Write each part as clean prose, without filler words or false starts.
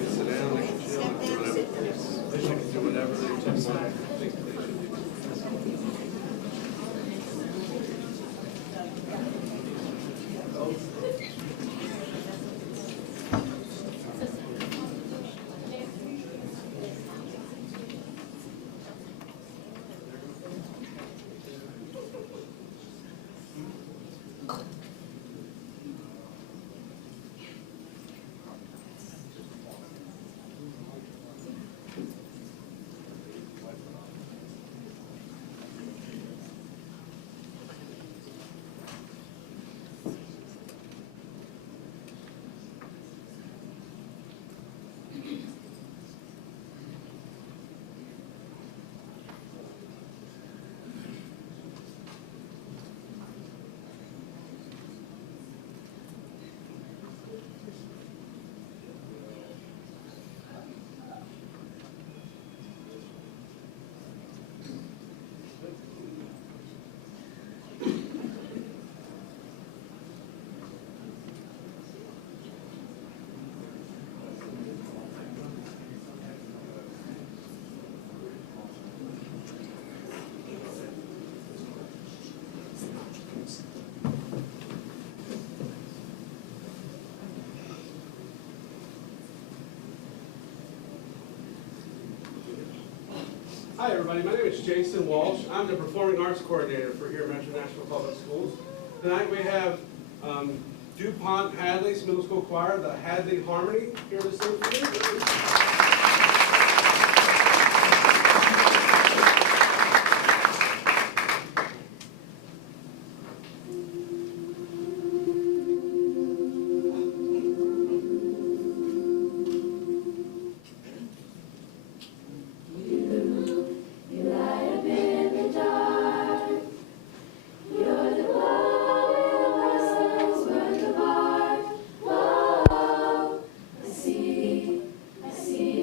can sit down, they can chill, they can do whatever. They can do whatever they think they should do. Hi everybody, my name is Jason Walsh. I'm the Performing Arts Coordinator for here at Metro Nashville Public Schools. Tonight we have DuPont Hadley's Middle School Choir, the Hadley Harmony, here to sing for you. I see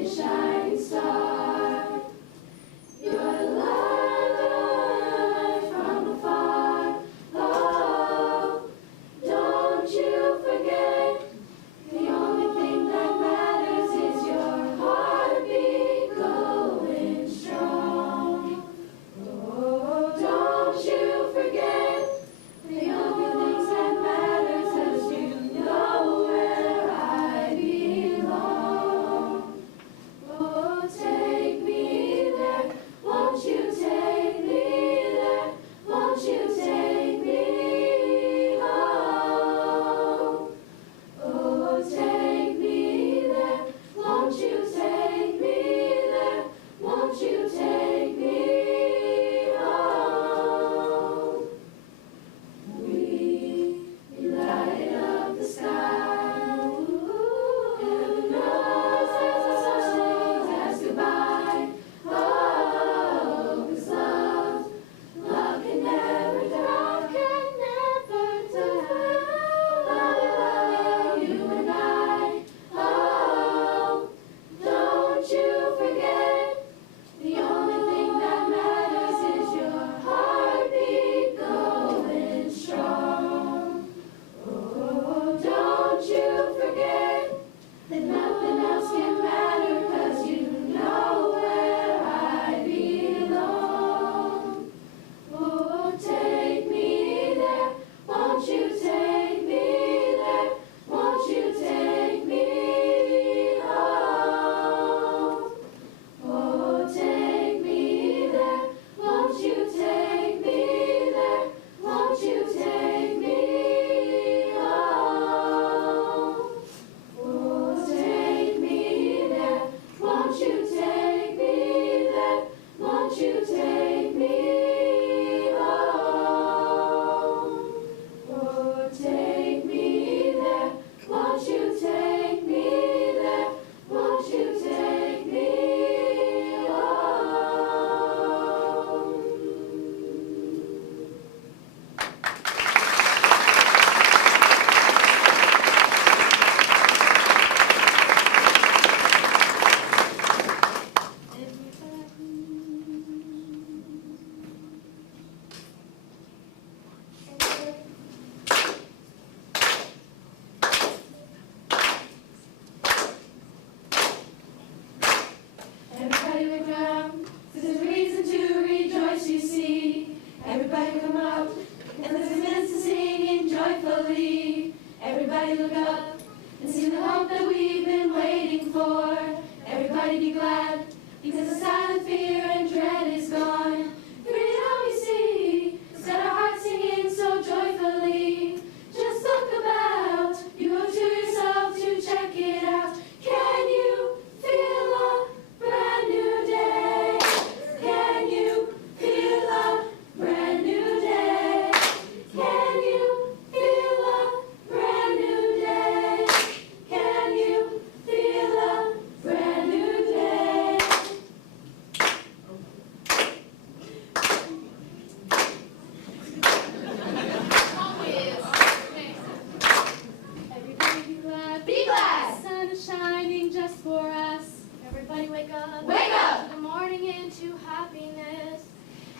hope that we've been waiting for. Everybody be glad, because the silent fear and dread is gone. Freedom we see, set our hearts singing so joyfully. Just look about, you owe to yourself to check it out. Can you feel a brand new day? Can you feel a brand new day? Can you feel a brand new day? Can you feel a brand new day? Everybody be glad. Be glad. The sun is shining just for us. Everybody wake up. Wake up. To the morning into happiness.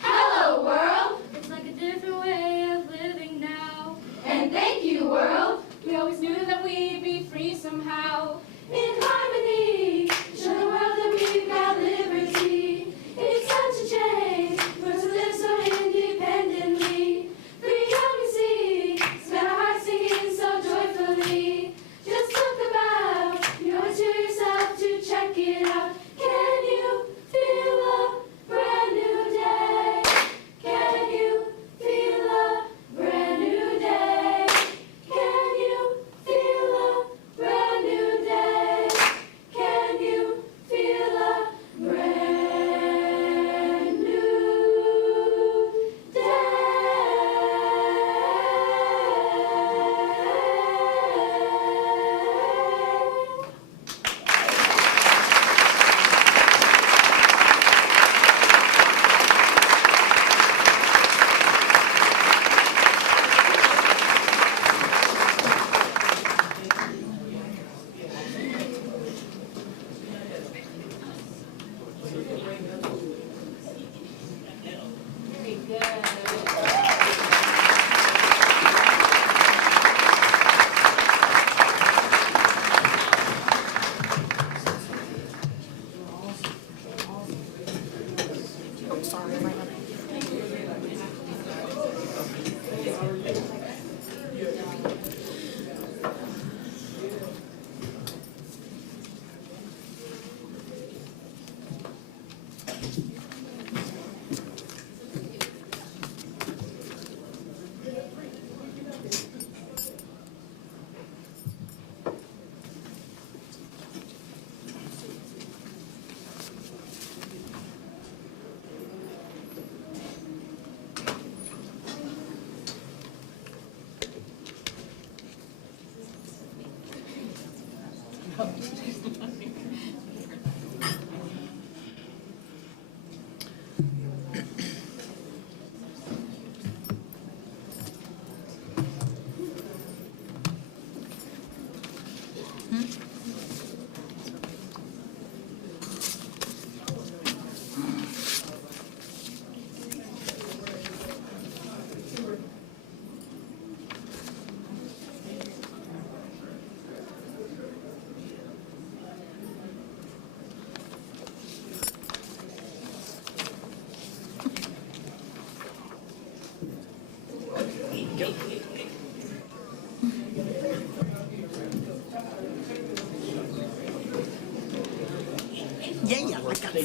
Hello, world. It's like a different way of living now. And thank you, world. We always knew that we'd be free somehow. In harmony, show the world that we've got liberty. It's such a change for us to live so independently. Freedom we see, set our hearts singing so joyfully. Just look about, you owe it to yourself to check it out. Can you feel a brand new day? Can you feel a brand new day? Can you feel a brand new day? Can you feel a brand new day?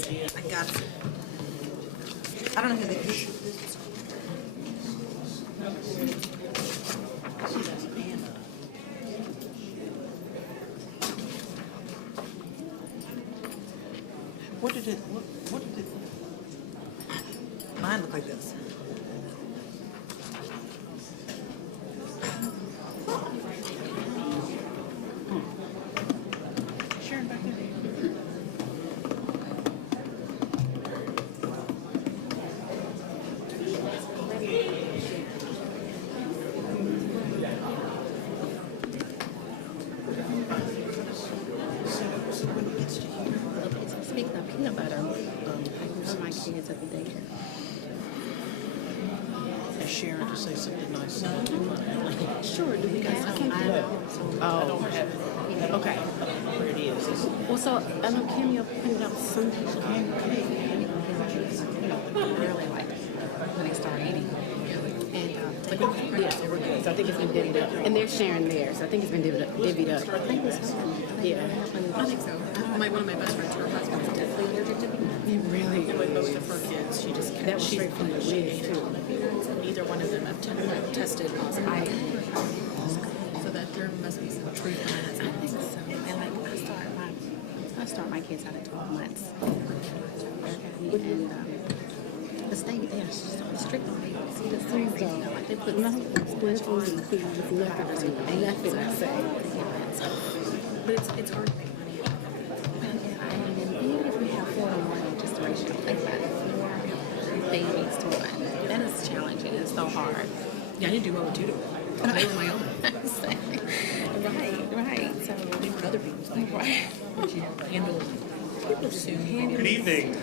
Yeah, I got it. I don't know who the What did it, mine look like this. Sharon back there. Speaking of peanut butter, for my kids at the daycare. Ask Sharon to say something nice. Sure, do we have? I can't I don't have it. Okay. Where it is. Well, so I know Cameo printed out Sunday. Really like when they start eating. And yes, it really is. I think it's been divvied up. And they're sharing theirs. I think it's been divvied up. Yeah. I think so. One of my best friends, her husband is deathly allergic to peanuts. It really And with both of her kids, she just That was straight from the wigs, too. Neither one of them have tested positive. So that there must be some truth in that. I think so. And like I start my kids out at 12 months. And the state, they're so strict on it. See, the things like they put spoonfuls and food with leftovers. Ain't nothing I say. But it's hard to make money. And even if we have 4 or more, just to ratio, think about it, 4 babies to 1. That is challenging. It's so hard. Yeah, I didn't do well with 2 to 1. They were my own. Right. So They were other people's. right. But you handle people soon. Good evening.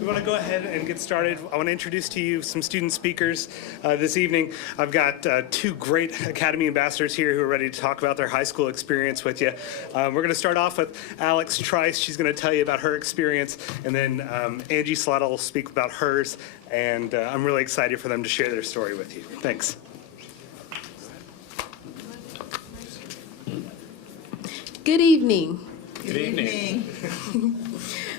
We want to go ahead and get started. I want to introduce to you some student speakers this evening. I've got 2 great Academy ambassadors here who are ready to talk about their high school experience with you. We're going to start off with Alex Trice. She's going to tell you about her experience, and then Angie Slaughter will speak about hers, and I'm really excited for them to share their story with you. Thanks. Good evening. Good evening.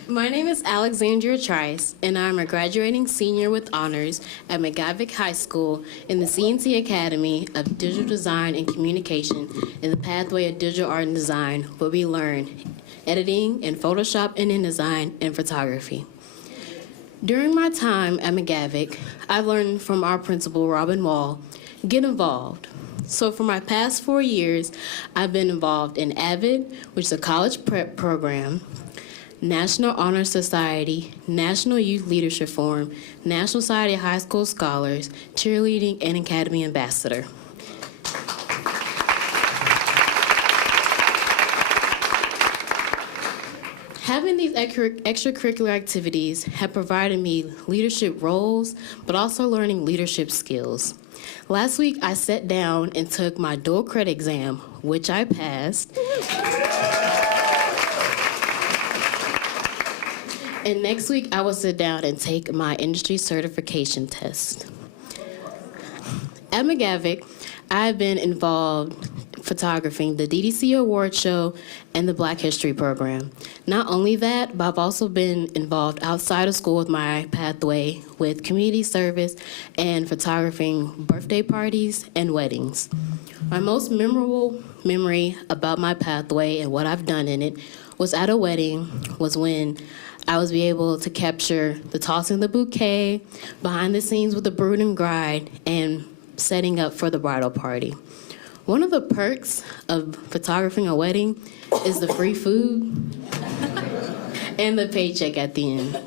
My name is Alexandria Trice, and I'm a graduating senior with honors at McGavick High School in the CNC Academy of Digital Design and Communication in the pathway of Digital Art and Design, where we learn editing and Photoshop and InDesign and photography. During my time at McGavick, I learned from our principal, Robin Wall, get involved. So for my past 4 years, I've been involved in AVID, which is a college prep program, National Honor Society, National Youth Leadership Forum, National Society of High School Scholars, cheerleading, and Academy Ambassador. Having these extracurricular activities have provided me leadership roles, but also learning leadership skills. Last week, I sat down and took my dual credit exam, which I passed. And next week, I will sit down and take my industry certification test. At McGavick, I've been involved photographing the DDC Award Show and the Black History Program. Not only that, but I've also been involved outside of school with my pathway with community service and photographing birthday parties and weddings. My most memorable memory about my pathway and what I've done in it was at a wedding, was when I was able to capture the tossing the bouquet, behind the scenes with the bride and bride, and setting up for the bridal party. One of the perks of photographing a wedding is the free food and the paycheck at the end.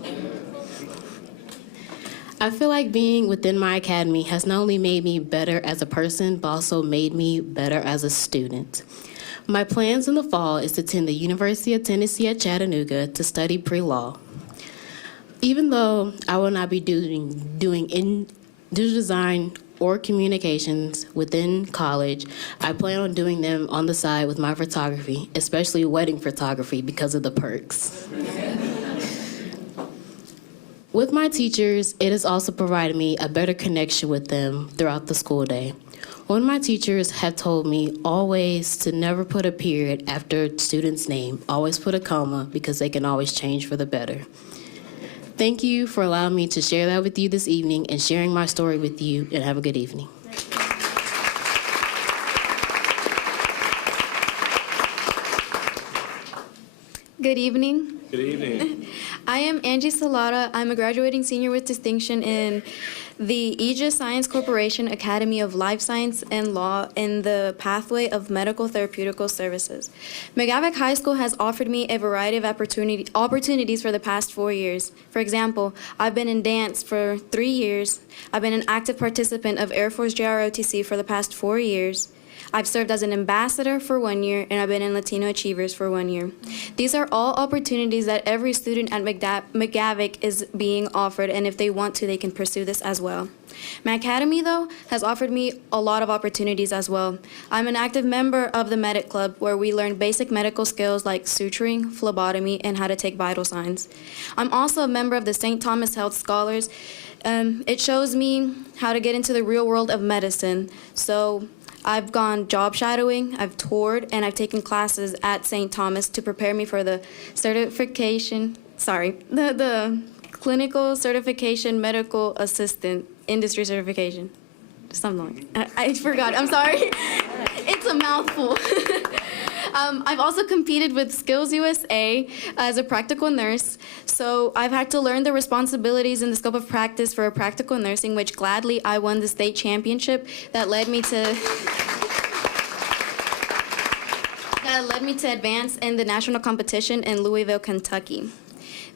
I feel like being within my academy has not only made me better as a person, but also made me better as a student. My plans in the fall is to attend the University of Tennessee at Chattanooga to study pre-law. Even though I will not be doing in digital design or communications within college, I plan on doing them on the side with my photography, especially wedding photography because of the perks. With my teachers, it has also provided me a better connection with them throughout the school day. One of my teachers had told me always to never put a period after a student's name, always put a comma because they can always change for the better. Thank you for allowing me to share that with you this evening and sharing my story with you, and have a good evening. Good evening. Good evening. I am Angie Salata. I'm a graduating senior with distinction in the Aegis Science Corporation Academy of Life Science and Law in the pathway of medical therapeutical services. McGavick High School has offered me a variety of opportunities for the past 4 years. For example, I've been in dance for 3 years. I've been an active participant of Air Force JROTC for the past 4 years. I've served as an ambassador for 1 year, and I've been in Latino Achievers for 1 year. These are all opportunities that every student at McGavick is being offered, and if they want to, they can pursue this as well. My academy, though, has offered me a lot of opportunities as well. I'm an active member of the Medic Club, where we learn basic medical skills like suturing, phlebotomy, and how to take vital signs. I'm also a member of the St. Thomas Health Scholars It shows me how to get into the real world of medicine. So I've gone job shadowing, I've toured, and I've taken classes at St. Thomas to prepare me for the the clinical certification medical assistant industry certification. Something like I forgot, I'm sorry. It's a mouthful. I've also competed with Skills USA as a practical nurse, so I've had to learn the responsibilities and the scope of practice for a practical nursing, which gladly I won the state championship that led me to advance in the national competition in Louisville, Kentucky.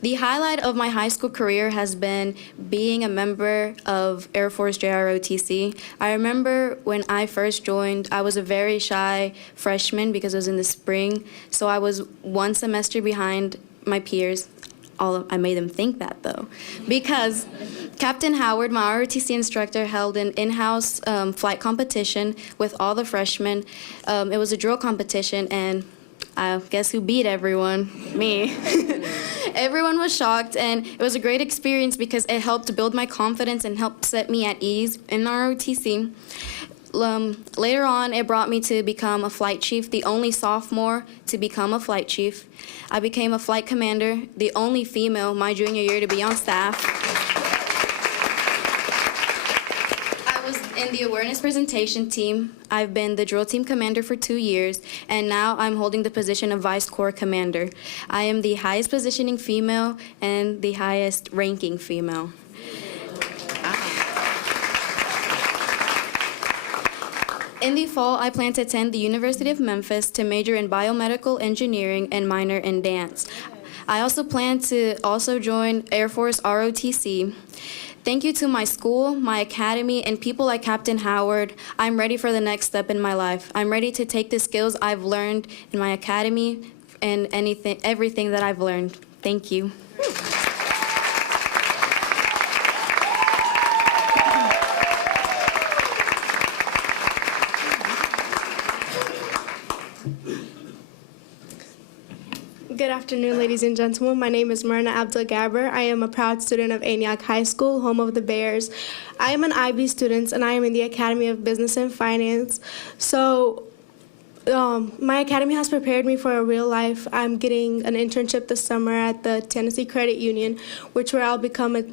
The highlight of my high school career has been being a member of Air Force JROTC. I remember when I first joined, I was a very shy freshman because it was in the spring, so I was one semester behind my peers. I made them think that, though, because Captain Howard, my ROTC instructor, held an in-house flight competition with all the freshmen. It was a drill competition, and guess who beat everyone? Me. Everyone was shocked, and it was a great experience because it helped build my confidence and helped set me at ease in ROTC. Later on, it brought me to become a flight chief, the only sophomore to become a flight chief. I became a flight commander, the only female my junior year to be on staff. I was in the awareness presentation team. I've been the drill team commander for 2 years, and now I'm holding the position of vice corps commander. I am the highest positioning female and the highest ranking female. In the fall, I plan to attend the University of Memphis to major in biomedical engineering and minor in dance. I also plan to join Air Force ROTC. Thank you to my school, my academy, and people like Captain Howard. I'm ready for the next step in my life. I'm ready to take the skills I've learned in my academy and everything that I've learned. Thank you. Good afternoon, ladies and gentlemen. My name is Myrna Abdel-Gabber. I am a proud student of Antioch High School, home of the Bears. I am an IB student, and I am in the Academy of Business and Finance. So my academy has prepared me for a real life. I'm getting an internship this summer at the Tennessee Credit Union, where I'll become a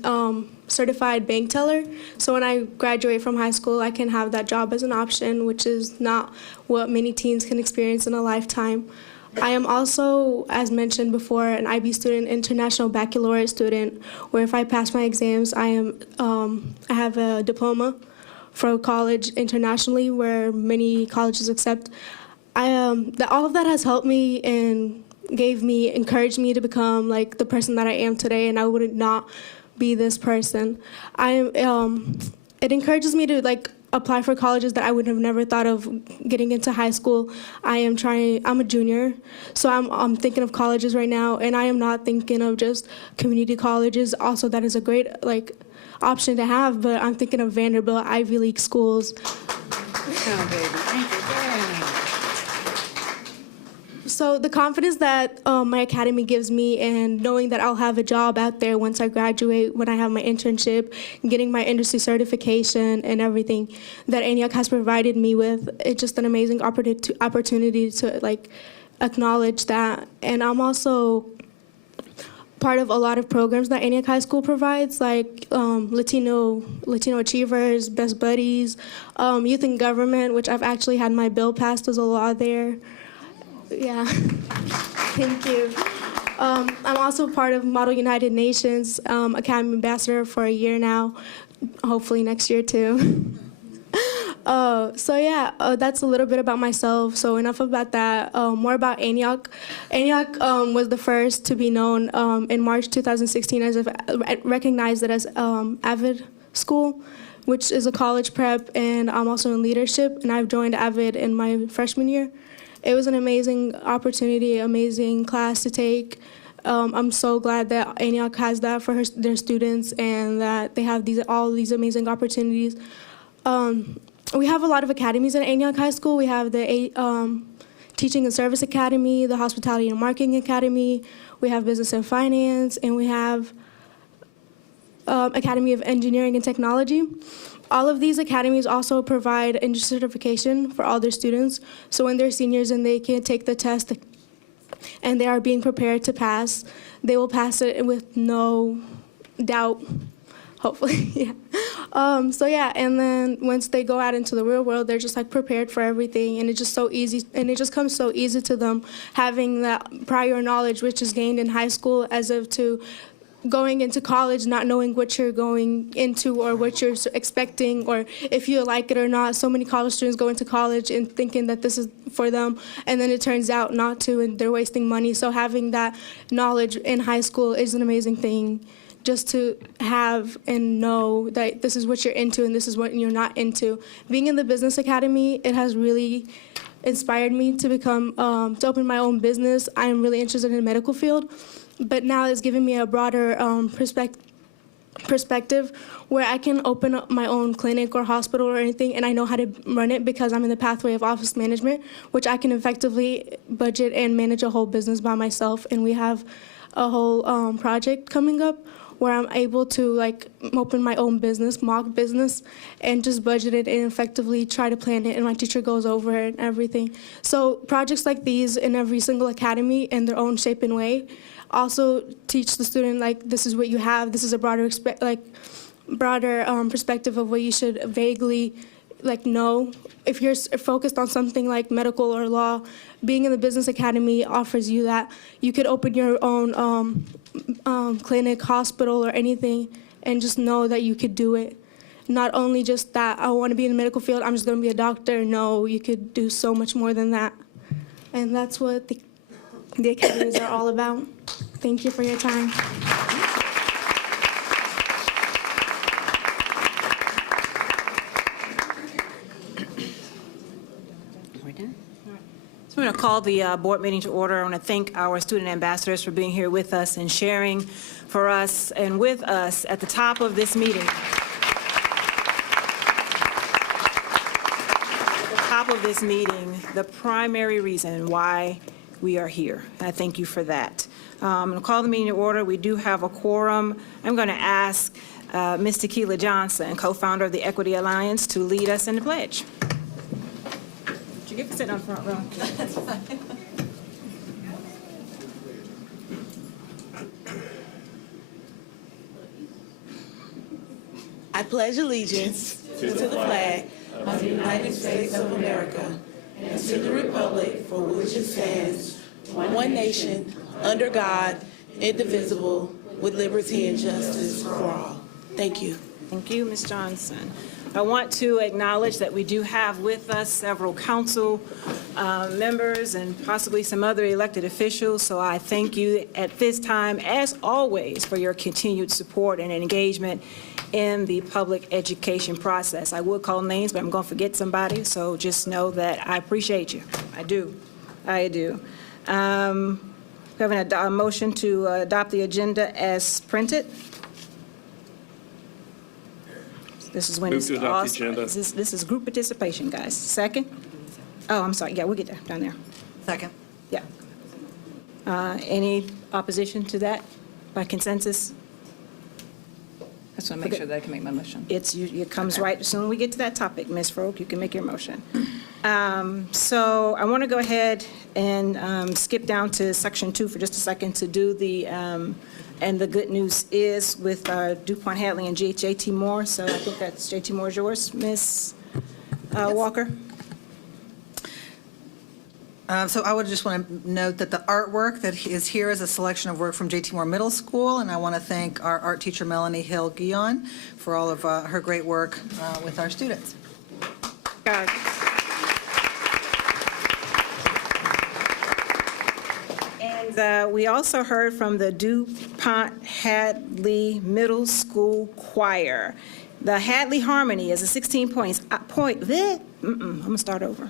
certified bank teller. So when I graduate from high school, I can have that job as an option, which is not what many teens can experience in a lifetime. I am also, as mentioned before, an IB student, international baccalaureate student, where if I pass my exams, I have a diploma for college internationally, where many colleges accept. All of that has helped me and encouraged me to become like the person that I am today, and I would not be this person. It encourages me to apply for colleges that I would have never thought of getting into high school. I'm a junior, so I'm thinking of colleges right now, and I am not thinking of just community colleges. Also, that is a great option to have, but I'm thinking of Vanderbilt, Ivy League schools. Oh, baby. Thank you. So the confidence that my academy gives me, and knowing that I'll have a job out there once I graduate, when I have my internship, getting my industry certification and everything that Antioch has provided me with, it's just an amazing opportunity to acknowledge that. And I'm also part of a lot of programs that Antioch High School provides, like Latino Achievers, Best Buddies, Youth in Government, which I've actually had my bill passed as a law there. Yeah, thank you. I'm also part of Model United Nations, Academy Ambassador for a year now, hopefully next year too. That's a little bit about myself. So enough about that. More about Antioch. Antioch was the first to be known in March 2016 as recognized it as AVID school, which is a college prep, and I'm also in leadership, and I've joined AVID in my freshman year. It was an amazing opportunity, amazing class to take. I'm so glad that Antioch has that for their students, and that they have all these amazing opportunities. We have a lot of academies at Antioch High School. We have the Teaching and Service Academy, the Hospitality and Marketing Academy. We have Business and Finance, and we have Academy of Engineering and Technology. All of these academies also provide industry certification for all their students. So when they're seniors and they can take the test and they are being prepared to pass, they will pass it with no doubt, hopefully. Yeah. So yeah, and then once they go out into the real world, they're just like prepared for everything, and it's just so easy, and it just comes so easy to them having that prior knowledge which is gained in high school as of to going into college not knowing what you're going into or what you're expecting or if you like it or not. So many college students go into college and thinking that this is for them, and then it turns out not to, and they're wasting money. So having that knowledge in high school is an amazing thing, just to have and know that this is what you're into and this is what you're not into. Being in the business academy, it has really inspired me to become, to open my own business. I am really interested in the medical field, but now it's giving me a broader perspective where I can open up my own clinic or hospital or anything, and I know how to run it because I'm in the pathway of office management, which I can effectively budget and manage a whole business by myself. And we have a whole project coming up where I'm able to like open my own business, mock business, and just budget it and effectively try to plan it, and my teacher goes over it and everything. So projects like these in every single academy in their own shape and way also teach the student like this is what you have, this is a broader perspective of what you should vaguely like know. If you're focused on something like medical or law, being in the business academy offers you that. You could open your own clinic, hospital, or anything, and just know that you could do it. Not only just that, I want to be in the medical field, I'm just going to be a doctor. No, you could do so much more than that. And that's what the academies are all about. Thank you for your time. So I'm going to call the board meeting to order. I want to thank our student ambassadors for being here with us and sharing for us and with us at the top of this meeting. At the top of this meeting, the primary reason why we are here. And I thank you for that. I'm going to call the meeting to order. We do have a quorum. I'm going to ask Ms. Tequila Johnson, co-founder of the Equity Alliance, to lead us in the pledge. You get to sit on the front row. That's fine. I pledge allegiance to the flag of the United States of America and to the republic for which it stands, one nation, under God, indivisible, with liberty and justice for all. Thank you. Thank you, Ms. Johnson. I want to acknowledge that we do have with us several council members and possibly some other elected officials, so I thank you at this time, as always, for your continued support and engagement in the public education process. I would call names, but I'm going to forget somebody, so just know that I appreciate you. I do. I do. We have a motion to adopt the agenda as printed. This is when Move to adopt the agenda. This is group participation, guys. Second? Oh, I'm sorry. Yeah, we'll get there, down there. Second. Yeah. Any opposition to that by consensus? I just want to make sure that I can make my motion. It comes right, as soon as we get to that topic, Ms. Froke, you can make your motion. So I want to go ahead and skip down to section 2 for just a second to do the, and the good news is with DuPont Hadley and JT Moore. So I think that's JT Moore is yours, Ms. Walker. So I would just want to note that the artwork that is here is a selection of work from JT Moore Middle School, and I want to thank our art teacher Melanie Hill-Guion for all of her great work with our students. And we also heard from the DuPont Hadley Middle School Choir. The Hadley Harmony is a 16 points. I'm going to start over.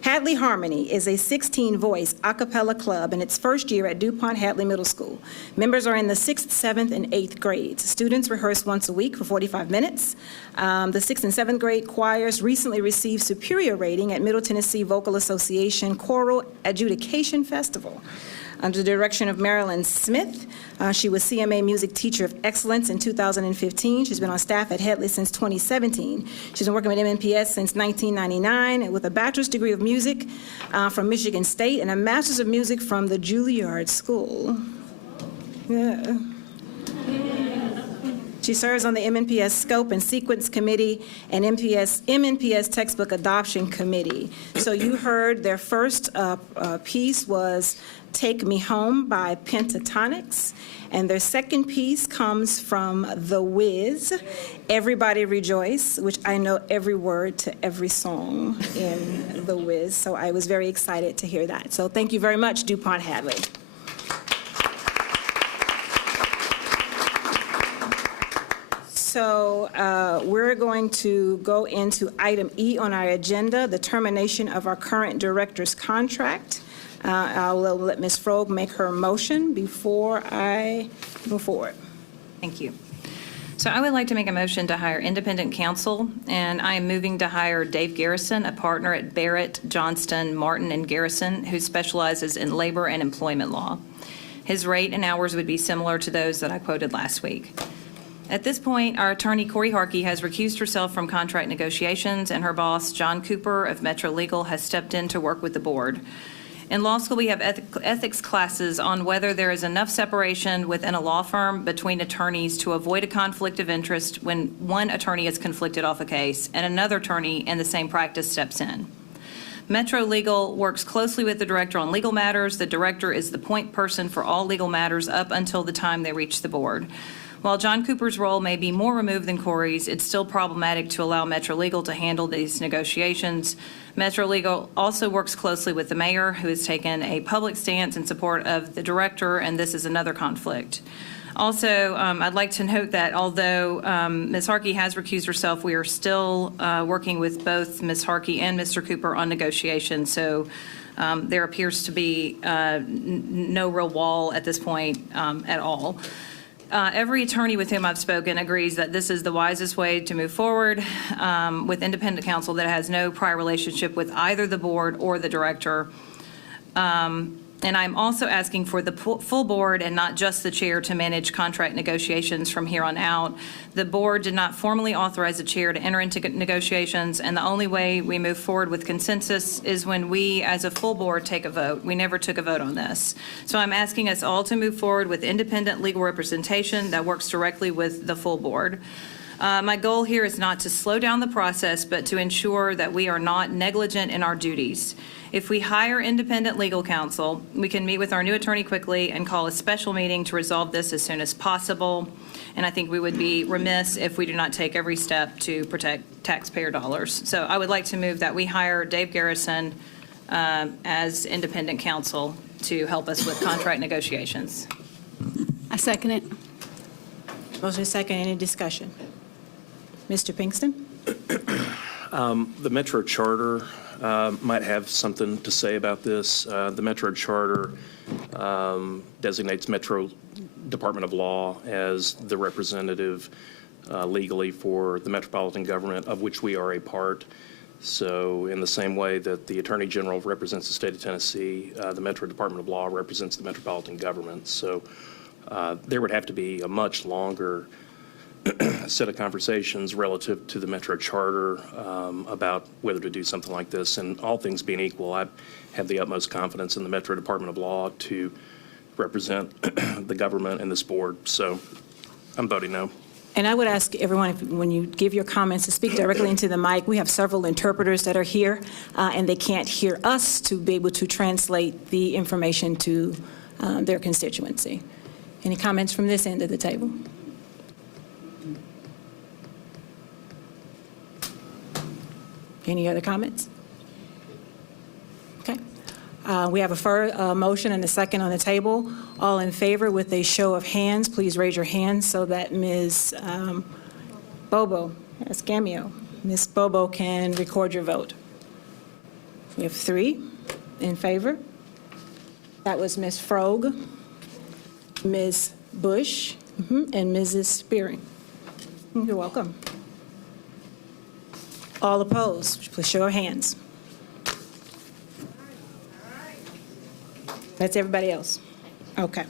Hadley Harmony is a 16-voice a cappella club in its first year at DuPont Hadley Middle School. Members are in the 6th, 7th, and 8th grades. Students rehearse once a week for 45 minutes. The 6th and 7th grade choirs recently received superior rating at Middle Tennessee Vocal Association Choral Adjudication Festival. under the direction of Marilyn Smith. She was CMA Music Teacher of Excellence in 2015. She's been on staff at Headley since 2017. She's been working with MNPS since 1999 with a bachelor's degree of music from Michigan State and a master's of music from the Juilliard School. Yeah. She serves on the MNPS Scope and Sequence Committee and MNPS Textbook Adoption Committee. So you heard their first piece was Take Me Home by Pentatonics, and their second piece comes from The Wiz, Everybody Rejoice, which I know every word to every song in The Wiz, so I was very excited to hear that. So thank you very much, DuPont Hadley. So we're going to go into item E on our agenda, the termination of our current director's contract. I'll let Ms. Frog make her motion before I move forward. Thank you. So I would like to make a motion to hire independent counsel, and I am moving to hire Dave Garrison, a partner at Barrett, Johnston, Martin, and Garrison, who specializes in labor and employment law. His rate and hours would be similar to those that I quoted last week. At this point, our attorney, Corey Harkey, has recused herself from contract negotiations, and her boss, John Cooper of Metro Legal, has stepped in to work with the board. In law school, we have ethics classes on whether there is enough separation within a law firm between attorneys to avoid a conflict of interest when one attorney is conflicted off a case and another attorney in the same practice steps in. Metro Legal works closely with the director on legal matters. The director is the point person for all legal matters up until the time they reach the board. While John Cooper's role may be more removed than Corey's, it's still problematic to allow Metro Legal to handle these negotiations. Metro Legal also works closely with the mayor, who has taken a public stance in support of the director, and this is another conflict. Also, I'd like to note that although Ms. Harkey has recused herself, we are still working with both Ms. Harkey and Mr. Cooper on negotiations, so there appears to be no real wall at this point at all. Every attorney with whom I've spoken agrees that this is the wisest way to move forward with independent counsel that has no prior relationship with either the board or the director. And I'm also asking for the full board and not just the chair to manage contract negotiations from here on out. The board did not formally authorize the chair to enter into negotiations, and the only way we move forward with consensus is when we, as a full board, take a vote. We never took a vote on this. So I'm asking us all to move forward with independent legal representation that works directly with the full board. My goal here is not to slow down the process, but to ensure that we are not negligent in our duties. If we hire independent legal counsel, we can meet with our new attorney quickly and call a special meeting to resolve this as soon as possible. And I think we would be remiss if we do not take every step to protect taxpayer dollars. So I would like to move that we hire Dave Garrison as independent counsel to help us with contract negotiations. I second it. Motion second, any discussion? Mr. Pinkston? The Metro Charter might have something to say about this. The Metro Charter designates Metro Department of Law as the representative legally for the metropolitan government, of which we are a part. So in the same way that the Attorney General represents the state of Tennessee, the Metro Department of Law represents the metropolitan government. So there would have to be a much longer set of conversations relative to the Metro Charter about whether to do something like this. And all things being equal, I have the utmost confidence in the Metro Department of Law to represent the government and this board. So I'm voting no. And I would ask everyone, when you give your comments, to speak directly into the mic. We have several interpreters that are here, and they can't hear us to be able to translate the information to their constituency. Any comments from this end of the table? Any other comments? Okay. We have a motion and a second on the table. All in favor with a show of hands, please raise your hands so that Ms. Bobo, that's Cameo, Ms. Bobo can record your vote. We have 3 in favor. That was Ms. Frog, Ms. Bush, and Mrs. Spearing. You're welcome. All opposed, please show of hands. That's everybody else. Okay.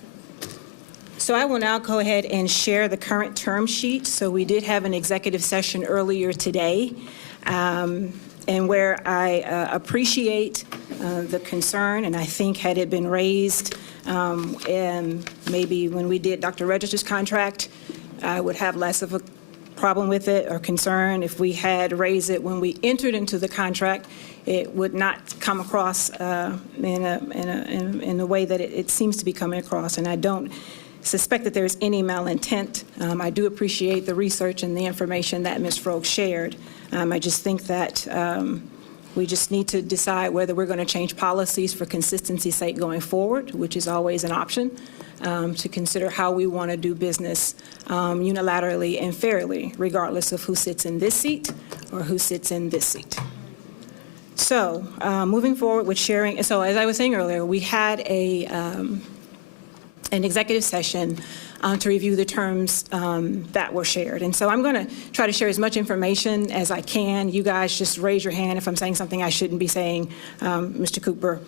So I will now go ahead and share the current term sheet. So we did have an executive session earlier today, and where I appreciate the concern, and I think had it been raised, and maybe when we did Dr. Register's contract, I would have less of a problem with it or concern. If we had raised it when we entered into the contract, it would not come across in the way that it seems to be coming across, and I don't suspect that there's any malintent. I do appreciate the research and the information that Ms. Froge shared. I just think that we just need to decide whether we're going to change policies for consistency's sake going forward, which is always an option, to consider how we want to do business unilaterally and fairly, regardless of who sits in this seat or who sits in this seat. So moving forward with sharing, so as I was saying earlier, we had an executive session to review the terms that were shared. And so I'm going to try to share as much information as I can. You guys just raise your hand if I'm saying something I shouldn't be saying, Mr. Cooper.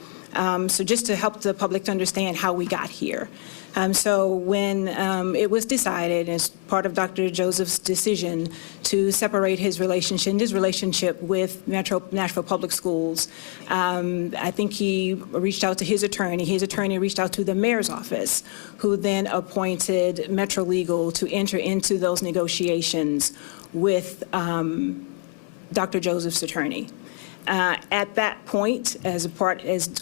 So just to help the public to understand how we got here. So when it was decided as part of Dr. Joseph's decision to separate his relationship with Nashville Public Schools, I think he reached out to his attorney. His attorney reached out to the mayor's office, who then appointed Metro Legal to enter into those negotiations with Dr. Joseph's attorney. At that point, as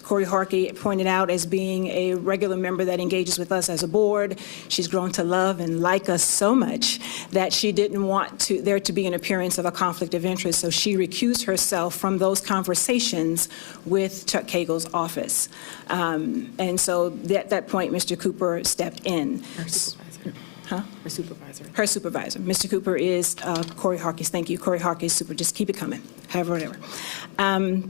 Corey Harkey pointed out, as being a regular member that engages with us as a board, she's grown to love and like us so much that she didn't want there to be an appearance of a conflict of interest, so she recused herself from those conversations with Chuck Cagle's office. And so at that point, Mr. Cooper stepped in. Her supervisor. Huh? Her supervisor. Her supervisor. Mr. Cooper is Corey Harkey's. Thank you. Corey Harkey's super. Just keep it coming. However, whatever. And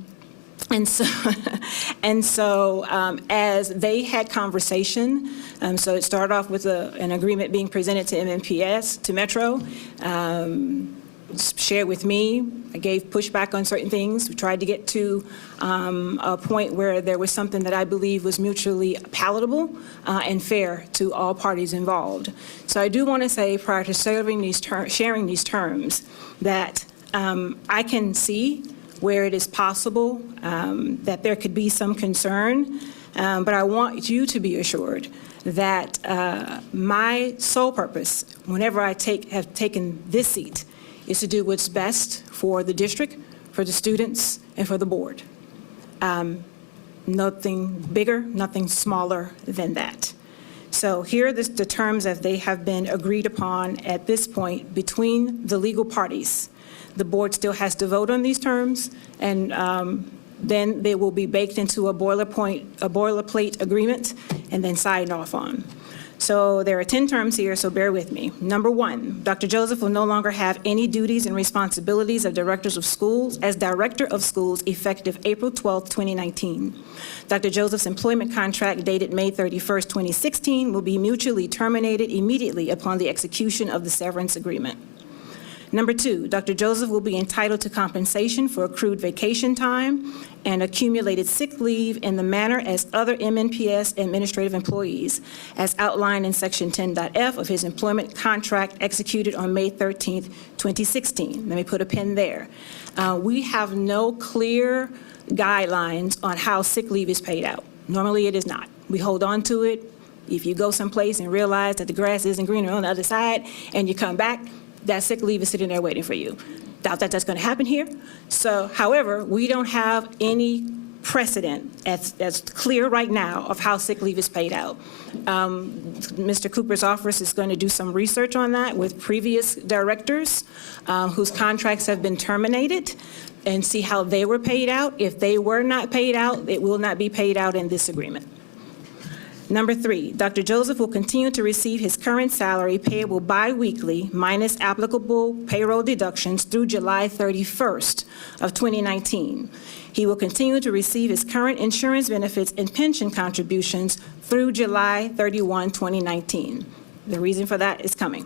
so as they had conversation, so it started off with an agreement being presented to MNPS, to Metro, shared with me. I gave pushback on certain things. We tried to get to a point where there was something that I believe was mutually palatable and fair to all parties involved. So I do want to say, prior to sharing these terms, that I can see where it is possible that there could be some concern, but I want you to be assured that my sole purpose, whenever I have taken this seat, is to do what's best for the district, for the students, and for the board. Nothing bigger, nothing smaller than that. So here are the terms as they have been agreed upon at this point between the legal parties. The board still has to vote on these terms, and then they will be baked into a boilerplate agreement and then signed off on. So there are 10 terms here, so bear with me. Number 1, Dr. Joesph will no longer have any duties and responsibilities of director of schools effective April 12, 2019. Dr. Joseph's employment contract dated May 31st, 2016 will be mutually terminated immediately upon the execution of the severance agreement. Number 2, Dr. Joesph will be entitled to compensation for accrued vacation time and accumulated sick leave in the manner as other MNPS administrative employees, as outlined in Section 10.f of his employment contract executed on May 13th, 2016. Let me put a pin there. We have no clear guidelines on how sick leave is paid out. Normally, it is not. We hold on to it. If you go someplace and realize that the grass isn't greener on the other side and you come back, that sick leave is sitting there waiting for you. Doubt that that's going to happen here. So, however, we don't have any precedent that's clear right now of how sick leave is paid out. Mr. Cooper's office is going to do some research on that with previous directors whose contracts have been terminated and see how they were paid out. If they were not paid out, it will not be paid out in this agreement. Number 3, Dr. Joesph will continue to receive his current salary payable biweekly minus applicable payroll deductions through July 31st of 2019. He will continue to receive his current insurance benefits and pension contributions through July 31, 2019. The reason for that is coming.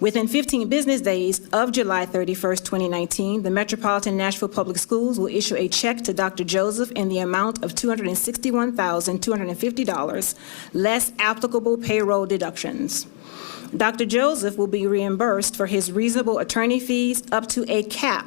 Within 15 business days of July 31st, 2019, the Metropolitan Nashville Public Schools will issue a check to Dr. Joesph in the amount of $261,250, less applicable payroll deductions. Dr. Joesph will be reimbursed for his reasonable attorney fees up to a cap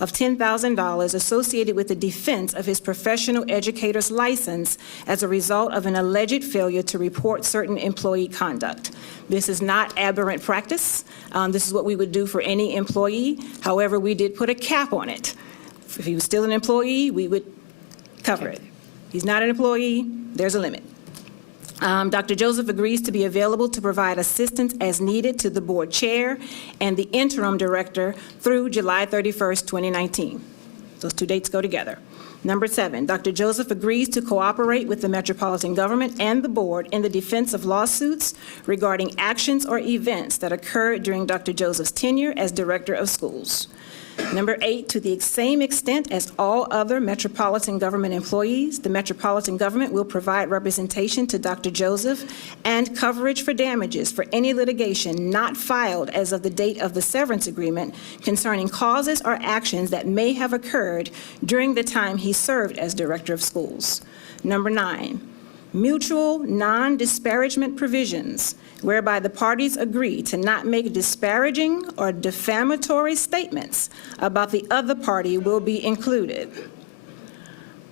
of $10,000 associated with the defense of his professional educator's license as a result of an alleged failure to report certain employee conduct. This is not aberrant practice. This is what we would do for any employee. However, we did put a cap on it. If he was still an employee, we would cover it. He's not an employee, there's a limit. Dr. Joesph agrees to be available to provide assistance as needed to the board chair and the interim director through July 31st, 2019. Those two dates go together. Number 7, Dr. Joesph agrees to cooperate with the metropolitan government and the board in the defense of lawsuits regarding actions or events that occurred during Dr. Joseph's tenure as director of schools. Number 8, to the same extent as all other metropolitan government employees, the metropolitan government will provide representation to Dr. Joesph and coverage for damages for any litigation not filed as of the date of the severance agreement concerning causes or actions that may have occurred during the time he served as director of schools. Number 9, mutual non-disparagement provisions whereby the parties agree to not make disparaging or defamatory statements about the other party will be included.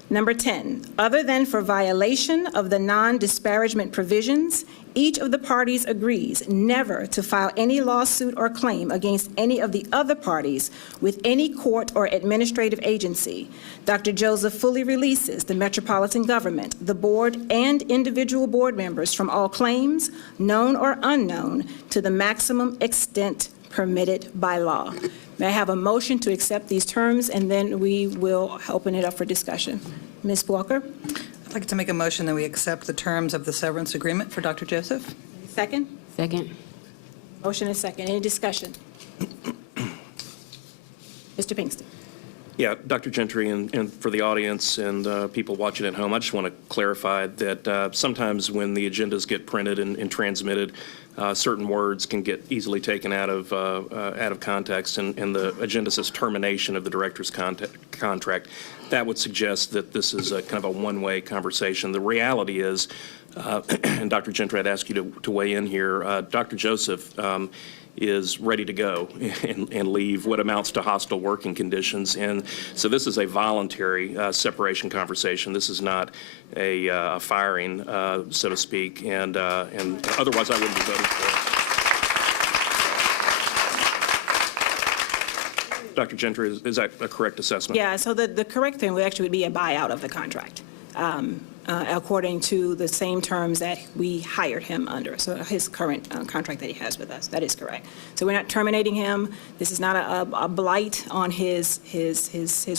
Number 10, other than for violation of the non-disparagement provisions, each of the parties agrees never to file any lawsuit or claim against any of the other parties with any court or administrative agency. Dr. Joesph fully releases the metropolitan government, the board, and individual board members from all claims, known or unknown, to the maximum extent permitted by law. May I have a motion to accept these terms, and then we will open it up for discussion. Ms. Walker? I'd like to make a motion that we accept the terms of the severance agreement for Dr. Joesph. Second? Second. Motion is second. Any discussion? Mr. Pinkston. Yeah, Dr. Gentry, and for the audience and people watching at home, I just want to clarify that sometimes when the agendas get printed and transmitted, certain words can get easily taken out of context, and the agenda says termination of the director's contract. That would suggest that this is a kind of a one-way conversation. The reality is, and Dr. Gentry, I'd ask you to weigh in here, Dr. Joesph is ready to go and leave what amounts to hostile working conditions. And so this is a voluntary separation conversation. This is not a firing, so to speak, and otherwise I wouldn't be voting for it. Dr. Gentry, is that a correct assessment? Yeah, so the correct thing would actually be a buyout of the contract, according to the same terms that we hired him under, so his current contract that he has with us. That is correct. So we're not terminating him. This is not a blight on his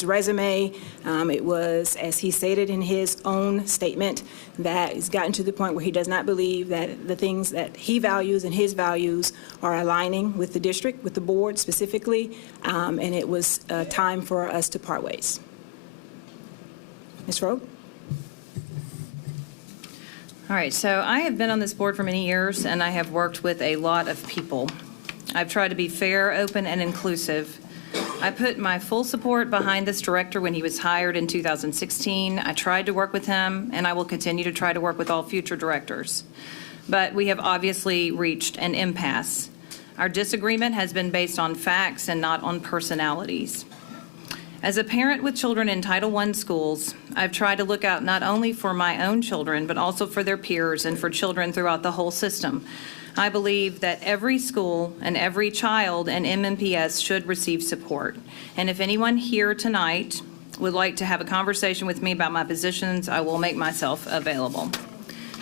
resume. It was, as he stated in his own statement, that he's gotten to the point where he does not believe that the things that he values and his values are aligning with the district, with the board specifically, and it was time for us to part ways. Ms. Rowe? All right, so I have been on this board for many years, and I have worked with a lot of people. I've tried to be fair, open, and inclusive. I put my full support behind this director when he was hired in 2016. I tried to work with him, and I will continue to try to work with all future directors. But we have obviously reached an impasse. Our disagreement has been based on facts and not on personalities. As a parent with children in Title I schools, I've tried to look out not only for my own children, but also for their peers and for children throughout the whole system. I believe that every school and every child in MNPS should receive support. And if anyone here tonight would like to have a conversation with me about my positions, I will make myself available.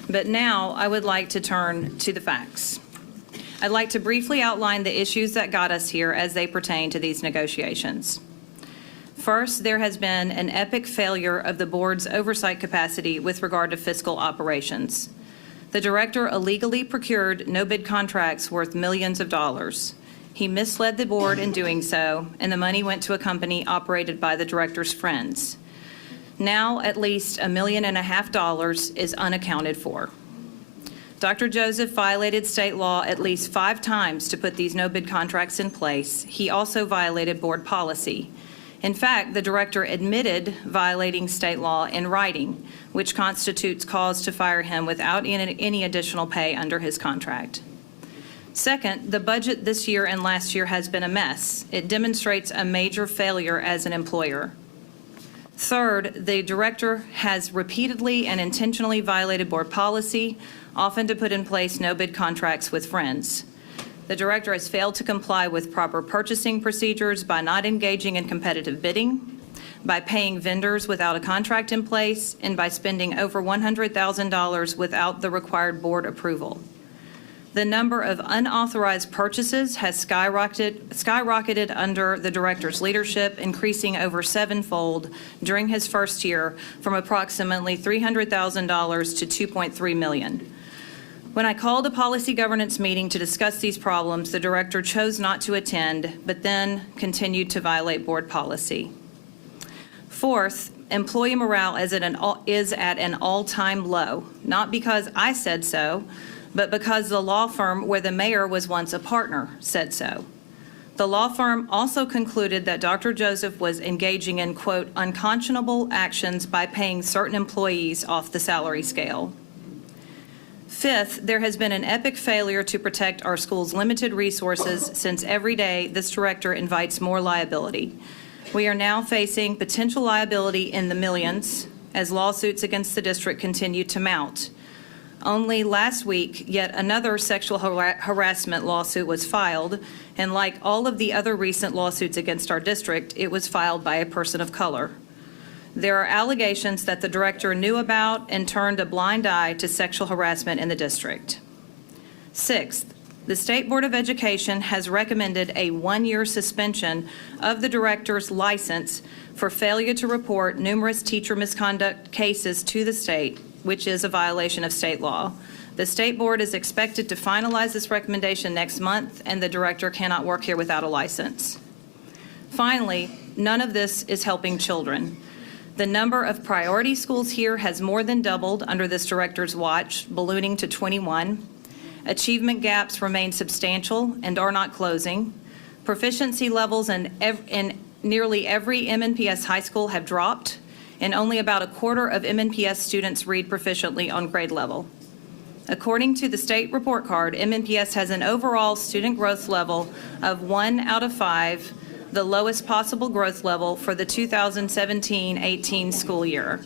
But now I would like to turn to the facts. I'd like to briefly outline the issues that got us here as they pertain to these negotiations. First, there has been an epic failure of the board's oversight capacity with regard to fiscal operations. The director illegally procured no-bid contracts worth millions of dollars. He misled the board in doing so, and the money went to a company operated by the director's friends. Now, at least $1.5 million is unaccounted for. Dr. Joesph violated state law at least 5 times to put these no-bid contracts in place. He also violated board policy. In fact, the director admitted violating state law in writing, which constitutes cause to fire him without any additional pay under his contract. Second, the budget this year and last year has been a mess. It demonstrates a major failure as an employer. Third, the director has repeatedly and intentionally violated board policy, often to put in place no-bid contracts with friends. The director has failed to comply with proper purchasing procedures by not engaging in competitive bidding, by paying vendors without a contract in place, and by spending over $100,000 without the required board approval. The number of unauthorized purchases has skyrocketed under the director's leadership, increasing over 7-fold during his first year from approximately $300,000 to $2.3 million. When I called a policy governance meeting to discuss these problems, the director chose not to attend, but then continued to violate board policy. Fourth, employee morale is at an all-time low, not because I said so, but because the law firm where the mayor was once a partner said so. The law firm also concluded that Dr. Joesph was engaging in, quote, unconscionable actions by paying certain employees off the salary scale. Fifth, there has been an epic failure to protect our school's limited resources since every day this director invites more liability. We are now facing potential liability in the millions as lawsuits against the district continue to mount. Only last week, yet another sexual harassment lawsuit was filed, and like all of the other recent lawsuits against our district, it was filed by a person of color. There are allegations that the director knew about and turned a blind eye to sexual harassment in the district. Sixth, the State Board of Education has recommended a 1-year suspension of the director's license for failure to report numerous teacher misconduct cases to the state, which is a violation of state law. The State Board is expected to finalize this recommendation next month, and the director cannot work here without a license. Finally, none of this is helping children. The number of priority schools here has more than doubled under this director's watch, ballooning to 21. Achievement gaps remain substantial and are not closing. Proficiency levels in nearly every MNPS high school have dropped, and only about a quarter of MNPS students read proficiently on grade level. According to the state report card, MNPS has an overall student growth level of 1 out of 5, the lowest possible growth level for the 2017-18 school year.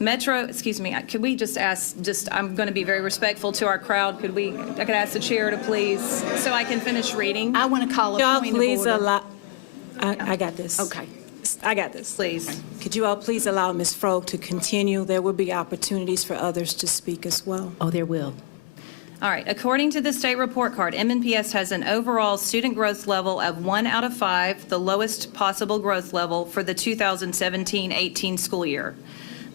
Could we just ask, I'm going to be very respectful to our crowd. I could ask the chair to please, so I can finish reading. I want to call a Y'all point please of order. allow, I got this. Okay. I got this. Please. Could you all please allow Ms. Froeg to continue? There will be opportunities for others to speak as well. Oh, there will. All right, according to the state report card, MNPS has an overall student growth level of 1 out of 5, the lowest possible growth level for the 2017-18 school year.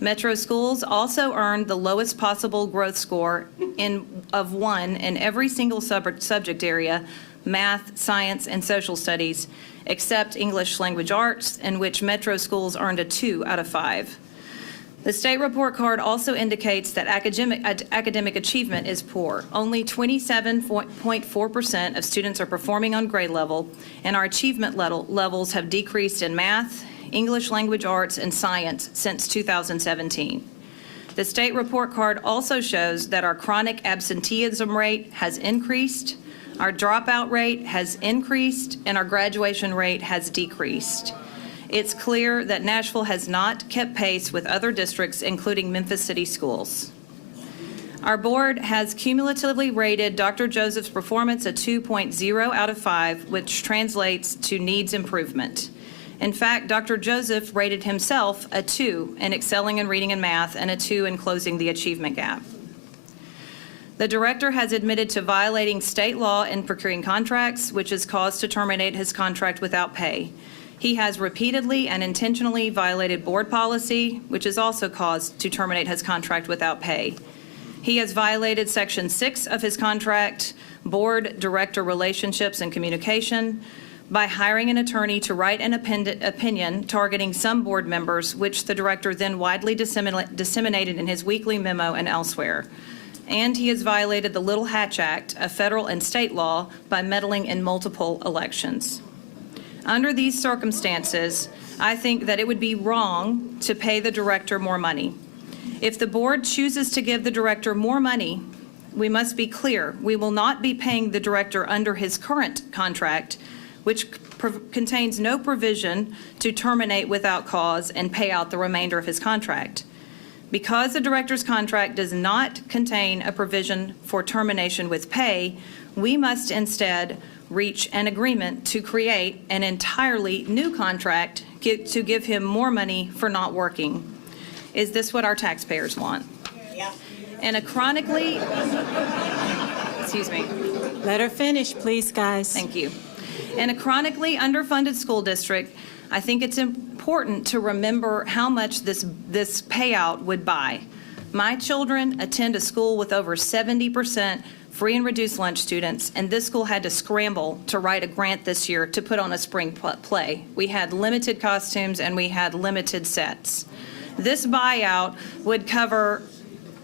Metro schools also earned the lowest possible growth score of 1 in every single subject area, math, science, and social studies, except English language arts, in which Metro schools earned a 2 out of 5. The state report card also indicates that academic achievement is poor. Only 27.4% of students are performing on grade level, and our achievement levels have decreased in math, English language arts, and science since 2017. The state report card also shows that our chronic absenteeism rate has increased, our dropout rate has increased, and our graduation rate has decreased. It's clear that Nashville has not kept pace with other districts, including Memphis City Schools. Our board has cumulatively rated Dr. Joseph's performance a 2.0 out of 5, which translates to needs improvement. In fact, Dr. Joesph rated himself a 2 in excelling in reading and math and a 2 in closing the achievement gap. The director has admitted to violating state law in procuring contracts, which has caused to terminate his contract without pay. He has repeatedly and intentionally violated board policy, which has also caused to terminate his contract without pay. He has violated Section 6 of his contract, Board Director Relationships and Communication, by hiring an attorney to write an opinion targeting some board members, which the director then widely disseminated in his weekly memo and elsewhere. and he has violated the Little Hatch Act, a federal and state law, by meddling in multiple elections. Under these circumstances, I think that it would be wrong to pay the director more money. If the board chooses to give the director more money, we must be clear, we will not be paying the director under his current contract, which contains no provision to terminate without cause and pay out the remainder of his contract. Because the director's contract does not contain a provision for termination with pay, we must instead reach an agreement to create an entirely new contract to give him more money for not working. Is this what our taxpayers want? Yeah. And a chronically, excuse me. Let her finish, please, guys. Thank you. In a chronically underfunded school district, I think it's important to remember how much this payout would buy. My children attend a school with over 70% free and reduced lunch students, and this school had to scramble to write a grant this year to put on a spring play. We had limited costumes and we had limited sets. This buyout would cover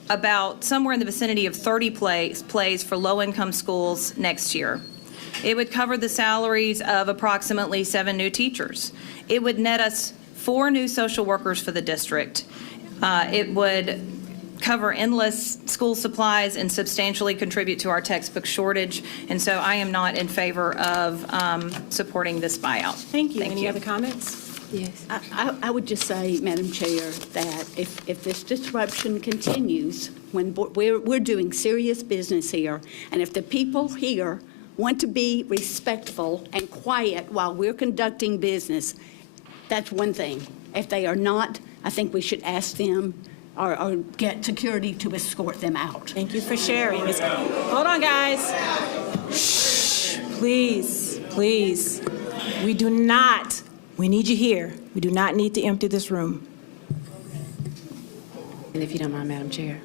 about somewhere in the vicinity of 30 plays for low-income schools next year. It would cover the salaries of approximately 7 new teachers. It would net us 4 new social workers for the district. It would cover endless school supplies and substantially contribute to our textbook shortage. And so I am not in favor of supporting this buyout. Thank you. Any other comments? Yes. I would just say, Madam Chair, that if this disruption continues, when we're doing serious business here, and if the people here want to be respectful and quiet while we're conducting business, that's one thing. If they are not, I think we should ask them or get security to escort them out. Thank you for sharing. Hold on, guys. Shh, please, please. We need you here. We do not need to empty this room. And if you don't mind, Madam Chair.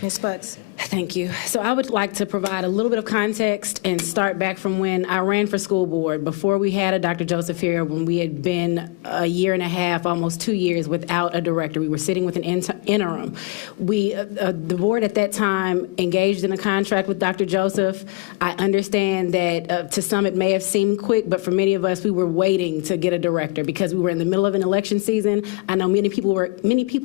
Ms. Butts. Thank you. So I would like to provide a little bit of context and start back from when I ran for school board, before we had a Dr. Joesph here, when we had been a year and a half, almost 2 years without a director. We were sitting with an interim. The board at that time engaged in a contract with Dr. Joesph. I understand that to some it may have seemed quick, but for many of us, we were waiting to get a director because we were in the middle of an election season. I know many people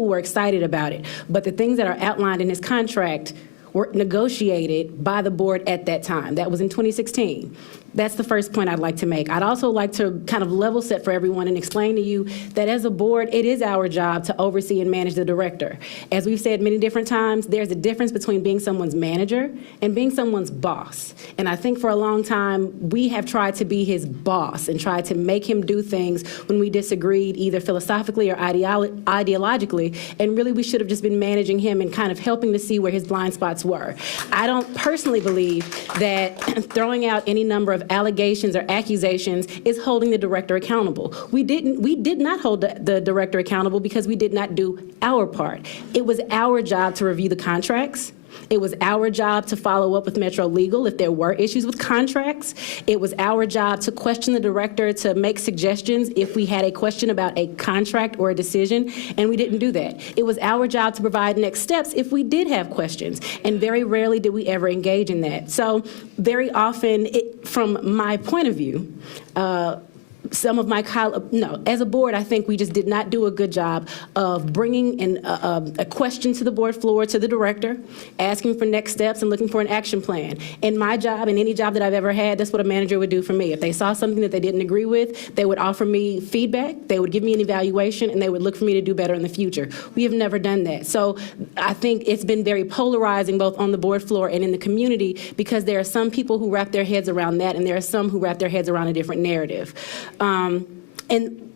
were excited about it, but the things that are outlined in his contract were negotiated by the board at that time. That was in 2016. That's the first point I'd like to make. I'd also like to kind of level set for everyone and explain to you that as a board, it is our job to oversee and manage the director. As we've said many different times, there's a difference between being someone's manager and being someone's boss. And I think for a long time, we have tried to be his boss and tried to make him do things when we disagreed, either philosophically or ideologically. And really, we should have just been managing him and kind of helping to see where his blind spots were. I don't personally believe that throwing out any number of allegations or accusations is holding the director accountable. We did not hold the director accountable because we did not do our part. It was our job to review the contracts. It was our job to follow up with Metro Legal if there were issues with contracts. It was our job to question the director, to make suggestions if we had a question about a contract or a decision, and we didn't do that. It was our job to provide next steps if we did have questions, and very rarely did we ever engage in that. So very often, from my point of view, some of my colleagues, no, as a board, I think we just did not do a good job of bringing in a question to the board floor, to the director, asking for next steps and looking for an action plan. In my job, and any job that I've ever had, that's what a manager would do for me. If they saw something that they didn't agree with, they would offer me feedback, they would give me an evaluation, and they would look for me to do better in the future. We have never done that. So I think it's been very polarizing both on the board floor and in the community, because there are some people who wrap their heads around that, and there are some who wrap their heads around a different narrative. And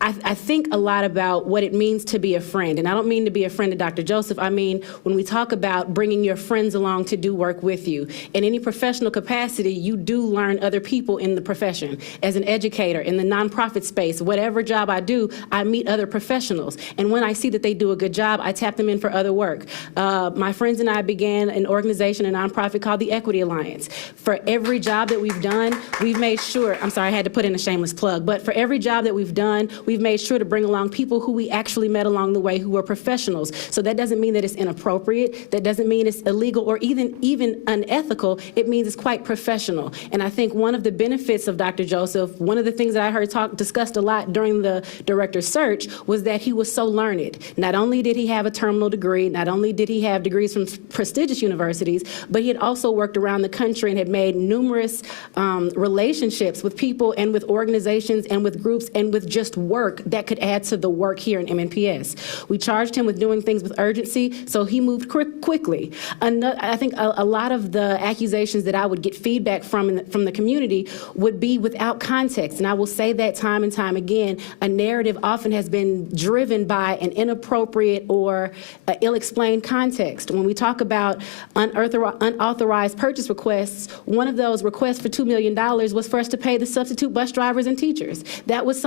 I think a lot about what it means to be a friend. And I don't mean to be a friend of Dr. Joesph. I mean, when we talk about bringing your friends along to do work with you, in any professional capacity, you do learn other people in the profession. As an educator, in the nonprofit space, whatever job I do, I meet other professionals. And when I see that they do a good job, I tap them in for other work. My friends and I began an organization, a nonprofit called the Equity Alliance. For every job that we've done, we've made sure, I'm sorry, I had to put in a shameless plug, but for every job that we've done, done, we've made sure to bring along people who we actually met along the way who are professionals. So that doesn't mean that it's inappropriate. That doesn't mean it's illegal or even unethical. It means it's quite professional. And I think one of the benefits of Dr. Joesph, one of the things that I heard discussed a lot during the director's search was that he was so learned. Not only did he have a terminal degree, not only did he have degrees from prestigious universities, but he had also worked around the country and had made numerous relationships with people and with organizations and with groups and with just work that could add to the work here in MNPS. We charged him with doing things with urgency, so he moved quickly. I think a lot of the accusations that I would get feedback from the community would be without context, and I will say that time and time again. A narrative often has been driven by an inappropriate or ill-explained context. When we talk about unauthorized purchase requests, one of those requests for $2 million was for us to pay the substitute bus drivers and teachers. That was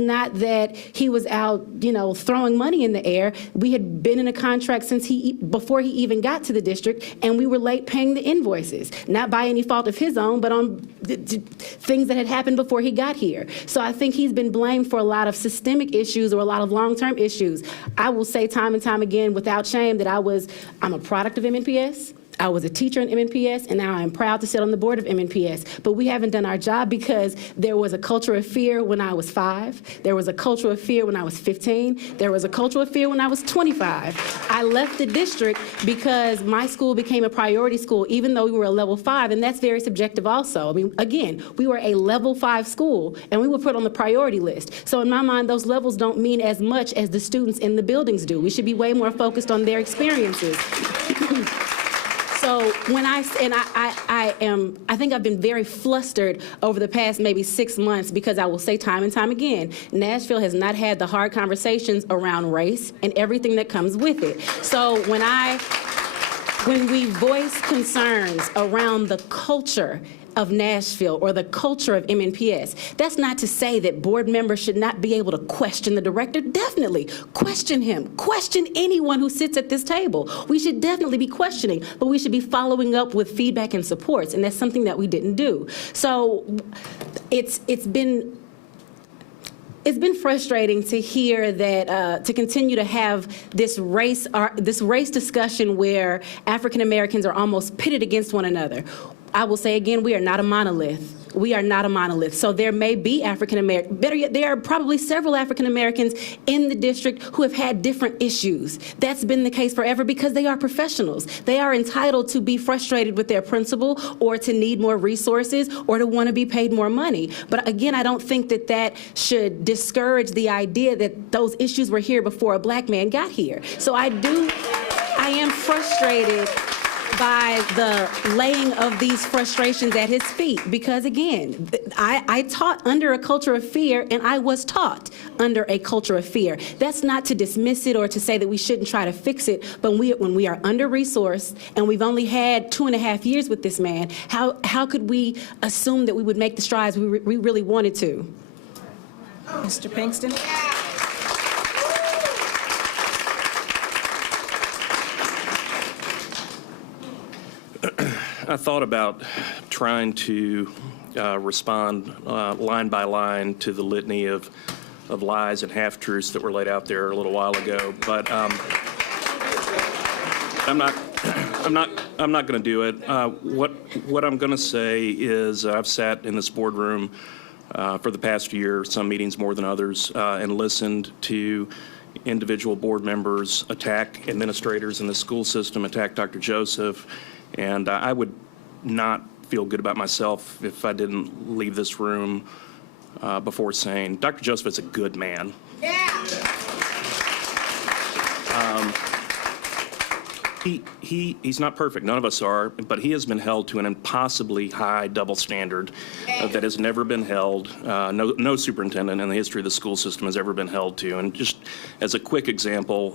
not that he was out, throwing money in the air. We had been in a contract since before he even got to the district, and we were late paying the invoices, not by any fault of his own, but on things that had happened before he got here. So I think he's been blamed for a lot of systemic issues or a lot of long-term issues. I will say time and time again without shame that I'm a product of MNPS. I was a teacher in MNPS, and now I'm proud to sit on the board of MNPS. But we haven't done our job because there was a culture of fear when I was 5. There was a culture of fear when I was 15. There was a culture of fear when I was 25. I left the district because my school became a priority school, even though we were a level 5, and that's very subjective also. I mean, again, we were a level 5 school, and we were put on the priority list. So in my mind, those levels don't mean as much as the students in the buildings do. We should be way more focused on their experiences. So when I think I've been very flustered over the past maybe 6 months because I will say time and time again, Nashville has not had the hard conversations around race and everything that comes with it. So when we voice concerns around the culture of Nashville or the culture of MNPS, that's not to say that board members should not be able to question the director. Definitely question him, question anyone who sits at this table. We should definitely be questioning, but we should be following up with feedback and supports, and that's something that we didn't do. So it's been frustrating to hear that, to continue to have this race discussion where African Americans are almost pitted against one another. I will say again, we are not a monolith. We are not a monolith. So there may be African Americans, better yet, there are probably several African Americans in the district who have had different issues. That's been the case forever because they are professionals. They are entitled to be frustrated with their principal or to need more resources or to want to be paid more money. But again, I don't think that that should discourage the idea that those issues were here before a black man got here. So I am frustrated by the laying of these frustrations at his feet because, again, I taught under a culture of fear, and I was taught under a culture of fear. That's not to dismiss it or to say that we shouldn't try to fix it, but when we are under-resourced and we've only had 2.5 years with this man, how could we assume that we would make the strides we really wanted to? Mr. Pinkston? I thought about trying to respond line by line to the litany of lies and half-truths that were laid out there a little while ago, but I'm not going to do it. What I'm going to say is I've sat in this boardroom for the past year, some meetings more than others, and listened to individual board members attack administrators in the school system, attack Dr. Joesph. And I would not feel good about myself if I didn't leave this room before saying, Dr. Joesph is a good man. Yeah. He's not perfect. None of us are, but he has been held to an impossibly high double standard that has never been held. No superintendent in the history of the school system has ever been held to. And just as a quick example,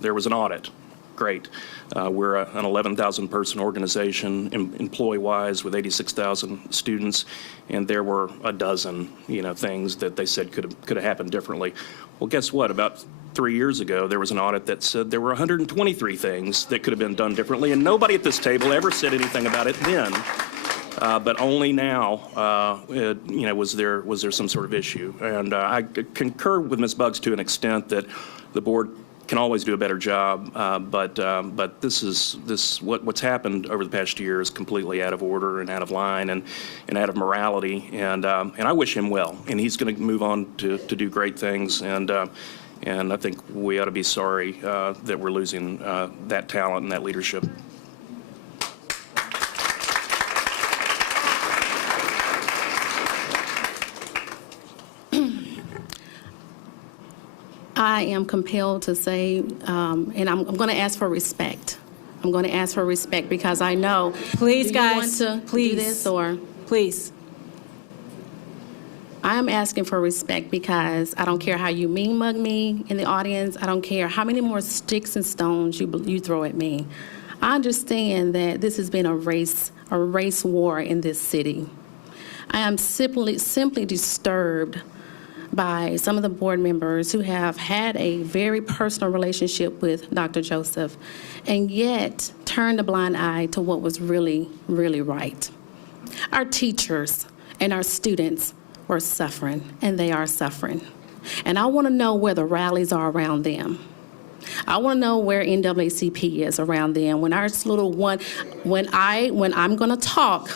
there was an audit. Great. We're an 11,000 person organization, employee-wise, with 86,000 students, and there were a dozen, things that they said could have happened differently. Well, guess what? About 3 years ago, there was an audit that said there were 123 things that could have been done differently, and nobody at this table ever said anything about it then. but only now, was there some sort of issue. And I concur with Ms. Buggs to an extent that the board can always do a better job, but what's happened over the past year is completely out of order and out of line and out of morality. And I wish him well, and he's going to move on to do great things. And I think we ought to be sorry that we're losing that talent and that leadership. I am compelled to say, and I'm going to ask for respect. I'm going to ask for respect because I know. Please, do guys, you want to please. do this or? Please. I am asking for respect because I don't care how you mean mug me in the audience. I don't care how many more sticks and stones you throw at me. I understand that this has been a race war in this city. I am simply disturbed by some of the board members who have had a very personal relationship with Dr. Joesph and yet turned a blind eye to what was really, really right. Our teachers and our students were suffering, and they are suffering. And I want to know where the rallies are around them. I want to know where NAACP is around them. When our little one, when I'm going to talk,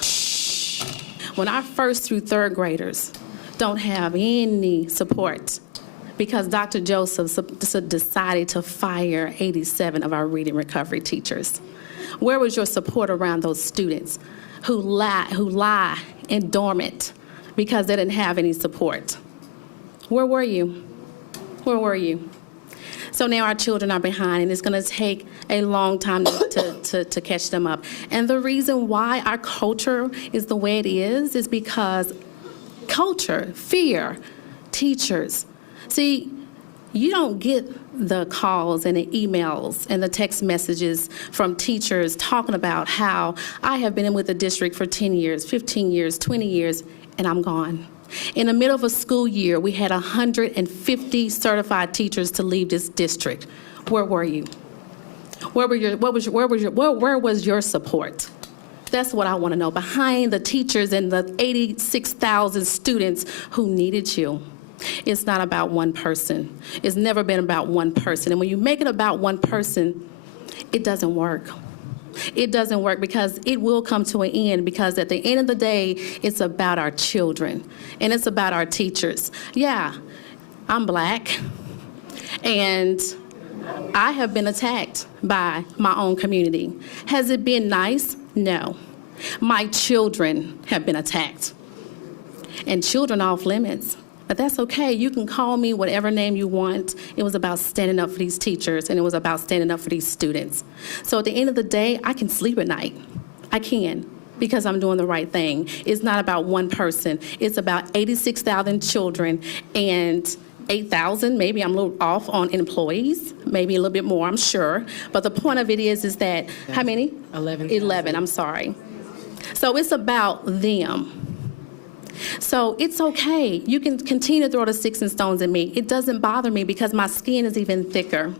when our first through third graders don't have any support because Dr. Joesph decided to fire 87 of our reading recovery teachers. Where was your support around those students who lie in dormant because they didn't have any support? Where were you? Where were you? So now our children are behind, and it's going to take a long time to catch them up. And the reason why our culture is the way it is because culture, fear, teachers. See, you don't get the calls and the emails and the text messages from teachers talking about how I have been in with the district for 10 years, 15 years, 20 years, and I'm gone. In the middle of a school year, we had 150 certified teachers to leave this district. Where were you? Where was your support? That's what I want to know, behind the teachers and the 86,000 students who needed you. It's not about one person. It's never been about one person. And when you make it about one person, it doesn't work. It doesn't work because it will come to an end, because at the end of the day, it's about our children and it's about our teachers. Yeah, I'm black and I have been attacked by my own community. Has it been nice? No. My children have been attacked. And children off limits. But that's okay. You can call me whatever name you want. It was about standing up for these teachers, and it was about standing up for these students. So at the end of the day, I can sleep at night. I can, because I'm doing the right thing. It's not about one person. It's about 86,000 children and 8,000, maybe I'm a little off on employees, maybe a little bit more, I'm sure. But the point of it is that, how many? 11, I'm sorry. So it's about them. So it's okay. You can continue to throw the sticks and stones at me. It doesn't bother me because my skin is even thicker.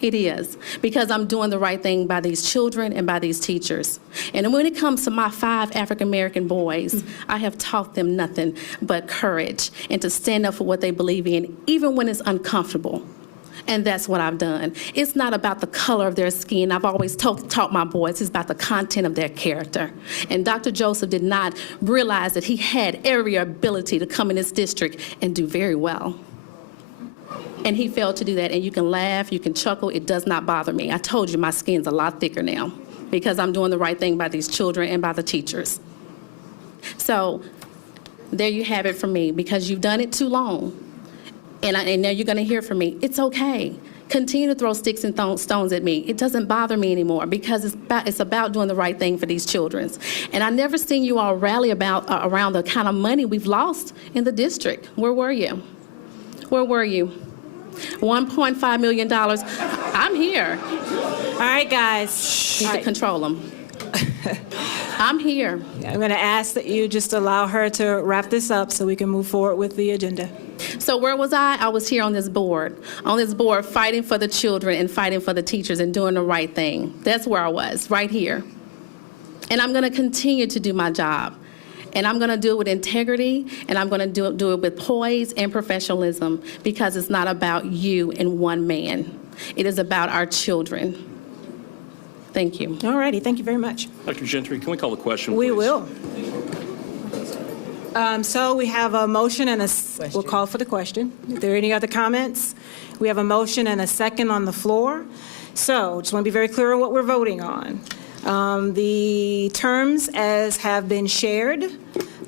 It is, because I'm doing the right thing by these children and by these teachers. And when it comes to my 5 African-American boys, I have taught them nothing but courage and to stand up for what they believe in, even when it's uncomfortable. And that's what I've done. It's not about the color of their skin. I've always taught my boys it's about the content of their character. And Dr. Joesph did not realize that he had every ability to come in this district and do very well. And he failed to do that. And you can laugh, you can chuckle, it does not bother me. I told you my skin's a lot thicker now because I'm doing the right thing by these children and by the teachers. So there you have it from me, because you've done it too long. And now you're going to hear from me. It's okay. Continue to throw sticks and stones at me. It doesn't bother me anymore because it's about doing the right thing for these children. And I never seen you all rally around the kind of money we've lost in the district. Where were you? Where were you? $1.5 million. I'm here. All right, guys. Need to control them. I'm here. I'm going to ask that you just allow her to wrap this up so we can move forward with the agenda. So where was I? I was here on this board fighting for the children and fighting for the teachers and doing the right thing. That's where I was, right here. And I'm going to continue to do my job. And I'm going to do it with integrity, and I'm going to do it with poise and professionalism, because it's not about you and one man. It is about our children. Thank you. All righty, thank you very much. Dr. Gentry, can we call the question, We please? will. So we have a motion and we'll call for the question. If there are any other comments? We have a motion and a second on the floor. So just want to be very clear on what we're voting on. The terms as have been shared.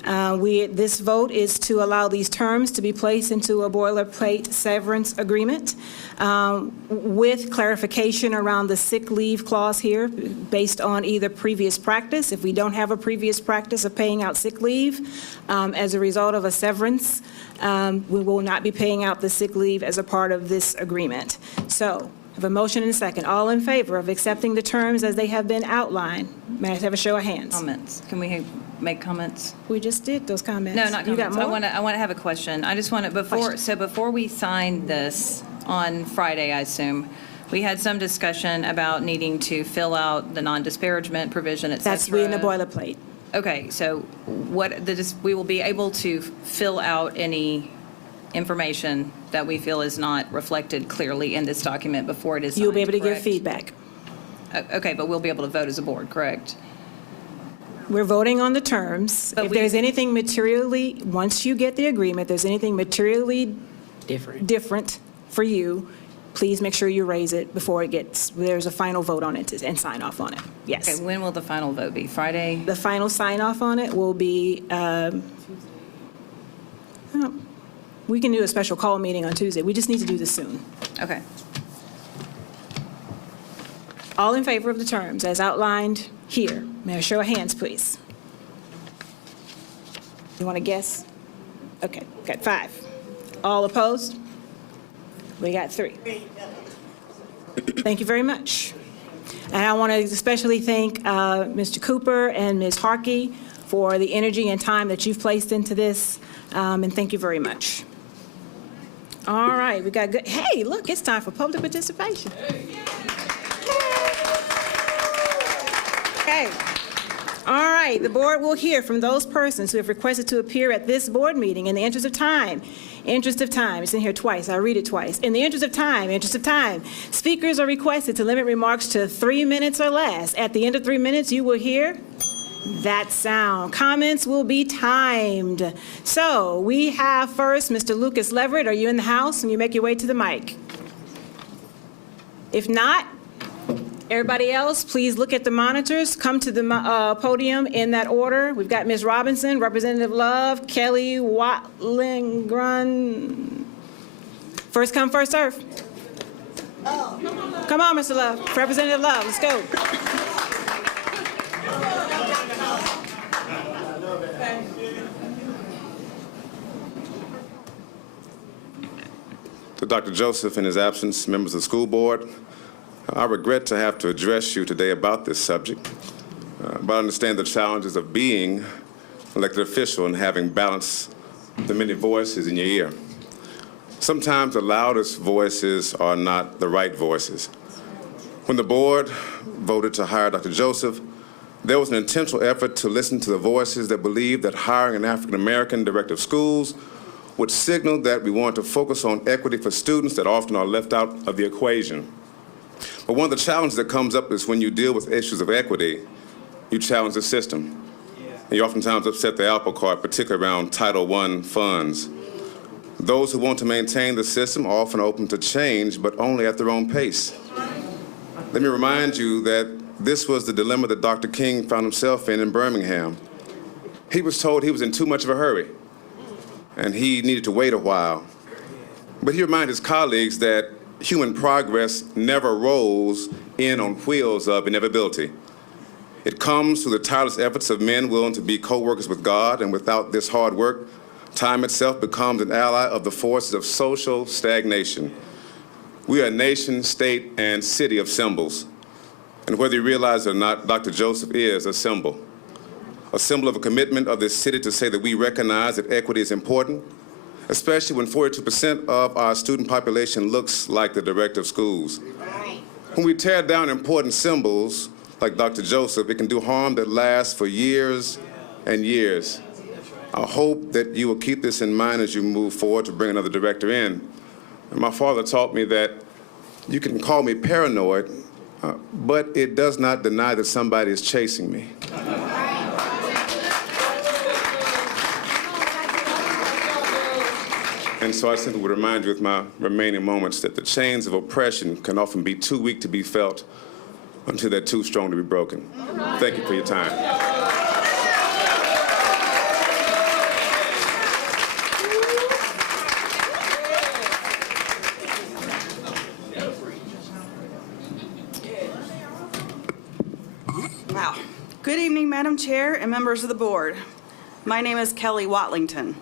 This vote is to allow these terms to be placed into a boilerplate severance agreement with clarification around the sick leave clause here based on either previous practice. If we don't have a previous practice of paying out sick leave as a result of a severance, we will not be paying out the sick leave as a part of this agreement. So I have a motion and a second. All in favor of accepting the terms as they have been outlined? May I have a show of hands? Comments. Can we make comments? We just did those comments. No, not You got comments. more? I want to have a question. I just want to, before we signed this on Friday, I assume, we had some discussion about needing to fill out the non-disparagement provision, et cetera. That's in the boilerplate. Okay, so we will be able to fill out any information that we feel is not reflected clearly in this document before it is signed, You'll be able to give correct? feedback. Okay, but we'll be able to vote as a board, correct? We're voting on the terms. If there's anything materially, once you get the agreement, there's anything materially different for you, please make sure you raise it before there's a final vote on it and sign off on it. Yes. Okay, when will the final vote be? Friday? The final sign off on it will be, we can do a special call meeting on Tuesday. We just need to do this soon. Okay. All in favor of the terms as outlined here? May I show of hands, please? You want to guess? Okay, got 5. All opposed? We got 3. Thank you very much. And I want to especially thank Mr. Cooper and Ms. Harkey for the energy and time that you've placed into this, and thank you very much. All right, we got good. Hey, look, it's time for public participation. Okay. All right, the board will hear from those persons who have requested to appear at this board meeting in the interest of time. It's in here twice. I'll read it twice. In the interest of time, speakers are requested to limit remarks to 3 minutes or less. At the end of 3 minutes, you will hear that sound. Comments will be timed. So we have first Mr. Lucas Leverett. Are you in the house? And you make your way to the mic. If not, everybody else, please look at the monitors. Come to the podium in that order. We've got Ms. Robinson, Representative Love, Kelly Watlingren. First come, first serve. Come on, Mr. Love. Representative Love, let's go. To Dr. Joesph in his absence, members of the school board, I regret to have to address you today about this subject, but I understand the challenges of being an elected official and having balanced the many voices in your ear. Sometimes the loudest voices are not the right voices. When the board voted to hire Dr. Joesph, there was an intentional effort to listen to the voices that believed that hiring an African-American director of schools would signal that we want to focus on equity for students that often are left out of the equation. But one of the challenges that comes up is when you deal with issues of equity, you challenge the system. And you oftentimes upset the apple cart, particularly around Title I funds. Those who want to maintain the system are often open to change, but only at their own pace. Let me remind you that this was the dilemma that Dr. King found himself in Birmingham. He was told he was in too much of a hurry, and he needed to wait a while. But he reminded his colleagues that human progress never rolls in on wheels of inevitability. It comes through the tireless efforts of men willing to be co-workers with God, and without this hard work, time itself becomes an ally of the forces of social stagnation. We are a nation, state, and city of symbols. And whether you realize it or not, Dr. Joesph is a symbol of a commitment of this city to say that we recognize that equity is important, especially when 42% of our student population looks like the director of schools. When we tear down important symbols like Dr. Joesph, it can do harm that lasts for years and years. I hope that you will keep this in mind as you move forward to bring another director in. And my father taught me that you can call me paranoid, but it does not deny that somebody is chasing me. And so I simply would remind you with my remaining moments that the chains of oppression can often be too weak to be felt until they're too strong to be broken. Thank you for your time. Wow. Good evening, Madam Chair and members of the board. My name is Kelly Watlington,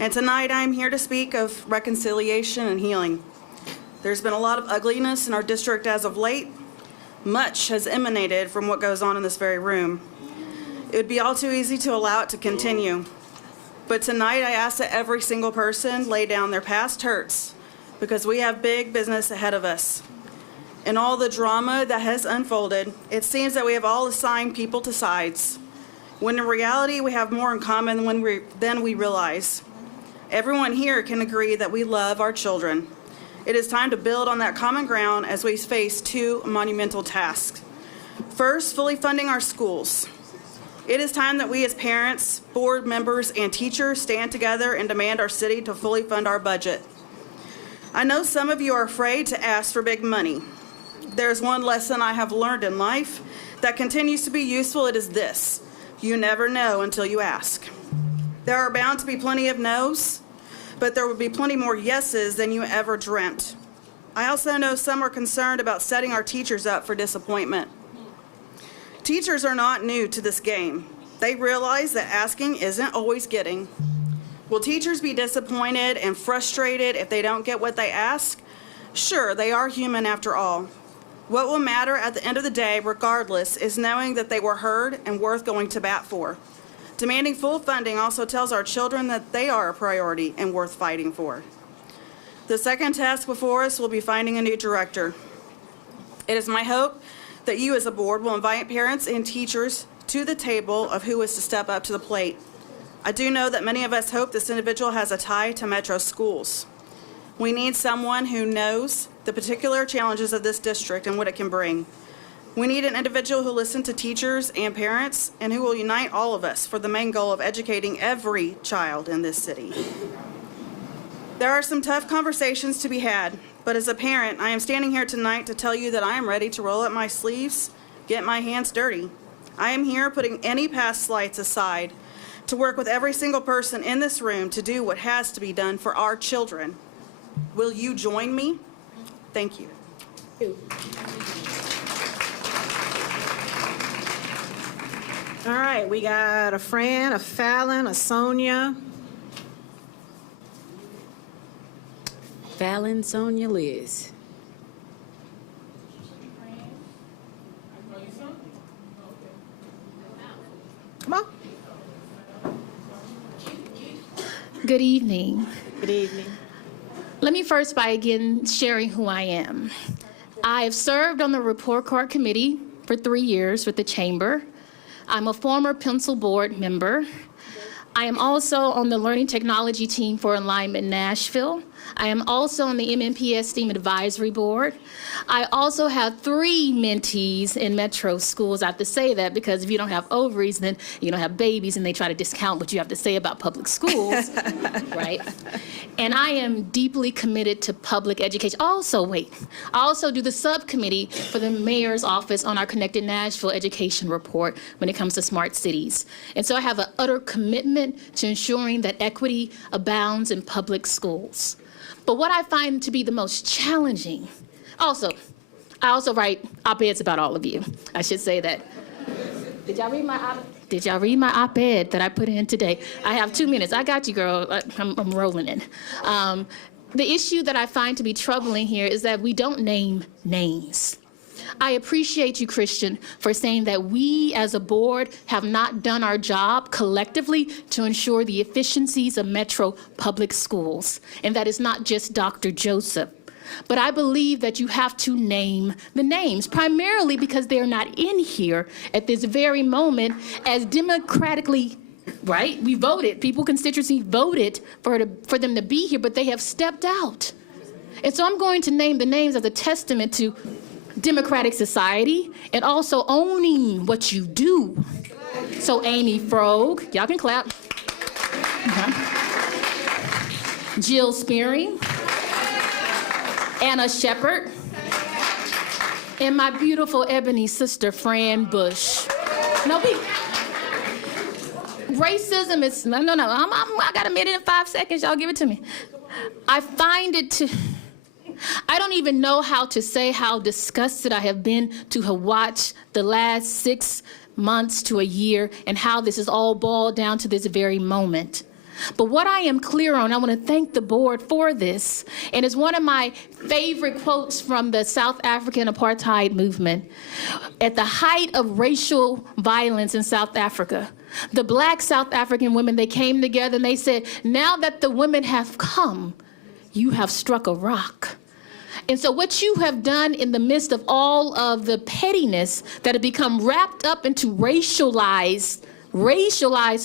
and tonight I'm here to speak of reconciliation and healing. There's been a lot of ugliness in our district as of late. Much has emanated from what goes on in this very room. It would be all too easy to allow it to continue. But tonight I ask that every single person lay down their past hurts, because we have big business ahead of us. In all the drama that has unfolded, it seems that we have all assigned people to sides, when in reality we have more in common than we realize. Everyone here can agree that we love our children. It is time to build on that common ground as we face two monumental tasks. First, fully funding our schools. It is time that we as parents, board members, and teachers stand together and demand our city to fully fund our budget. I know some of you are afraid to ask for big money. There's one lesson I have learned in life that continues to be useful. It is this: you never know until you ask. There are bound to be plenty of no's, but there will be plenty more yeses than you ever dreamt. I also know some are concerned about setting our teachers up for disappointment. Teachers are not new to this game. They realize that asking isn't always getting. Will teachers be disappointed and frustrated if they don't get what they ask? Sure, they are human after all. What will matter at the end of the day, regardless, is knowing that they were heard and worth going to bat for. Demanding full funding also tells our children that they are a priority and worth fighting for. The second task before us will be finding a new director. It is my hope that you as a board will invite parents and teachers to the table of who is to step up to the plate. I do know that many of us hope this individual has a tie to Metro schools. We need someone who knows the particular challenges of this district and what it can bring. We need an individual who listens to teachers and parents and who will unite all of us for the main goal of educating every child in this city. There are some tough conversations to be had, but as a parent, I am standing here tonight to tell you that I am ready to roll up my sleeves, get my hands dirty. I am here putting any past slights aside to work with every single person in this room to do what has to be done for our children. Will you join me? Thank you. All right, we got a Fran, a Fallon, a Sonia. Fallon, Sonia, Liz. Come on. Good evening. Good evening. Let me first by again sharing who I am. I have served on the report card committee for 3 years with the chamber. I'm a former pencil board member. I am also on the learning technology team for Alignment Nashville. I am also on the MNPS STEAM Advisory Board. I also have 3 mentees in Metro schools. I have to say that because if you don't have ovaries, then you don't have babies, and they try to discount what you have to say about public schools, right? And I am deeply committed to public education. I also do the subcommittee for the mayor's office on our Connected Nashville education report when it comes to smart cities. And so I have an utter commitment to ensuring that equity abounds in public schools. But what I find to be the most challenging, I also write op-eds about all of you. I should say that. Did y'all read my op-ed that I put in today? I have 2 minutes. I got you, girl. I'm rolling in. The issue that I find to be troubling here is that we don't name names. I appreciate you, Christian, for saying that we as a board have not done our job collectively to ensure the efficiencies of Metro public schools. And that is not just Dr. Joesph, But I believe that you have to name the names, primarily because they're not in here at this very moment as democratically, right? We voted, constituency voted for them to be here, but they have stepped out. And so I'm going to name the names as a testament to democratic society and also owning what you do. So Amy Frog, y'all can clap. Jill Spearing, Anna Shepard, and my beautiful ebony sister, Fran Bush. Racism is, no, I got a minute and 5 seconds, y'all give it to me. I don't even know how to say how disgusted I have been to watch the last 6 months to a year and how this is all boiled down to this very moment. But what I am clear on, I want to thank the board for this, and it's one of my favorite quotes from the South African apartheid movement. At the height of racial violence in South Africa, the black South African women, they came together and they said, now that the women have come, you have struck a rock. And so what you have done in the midst of all of the pettiness that have become wrapped up into racialized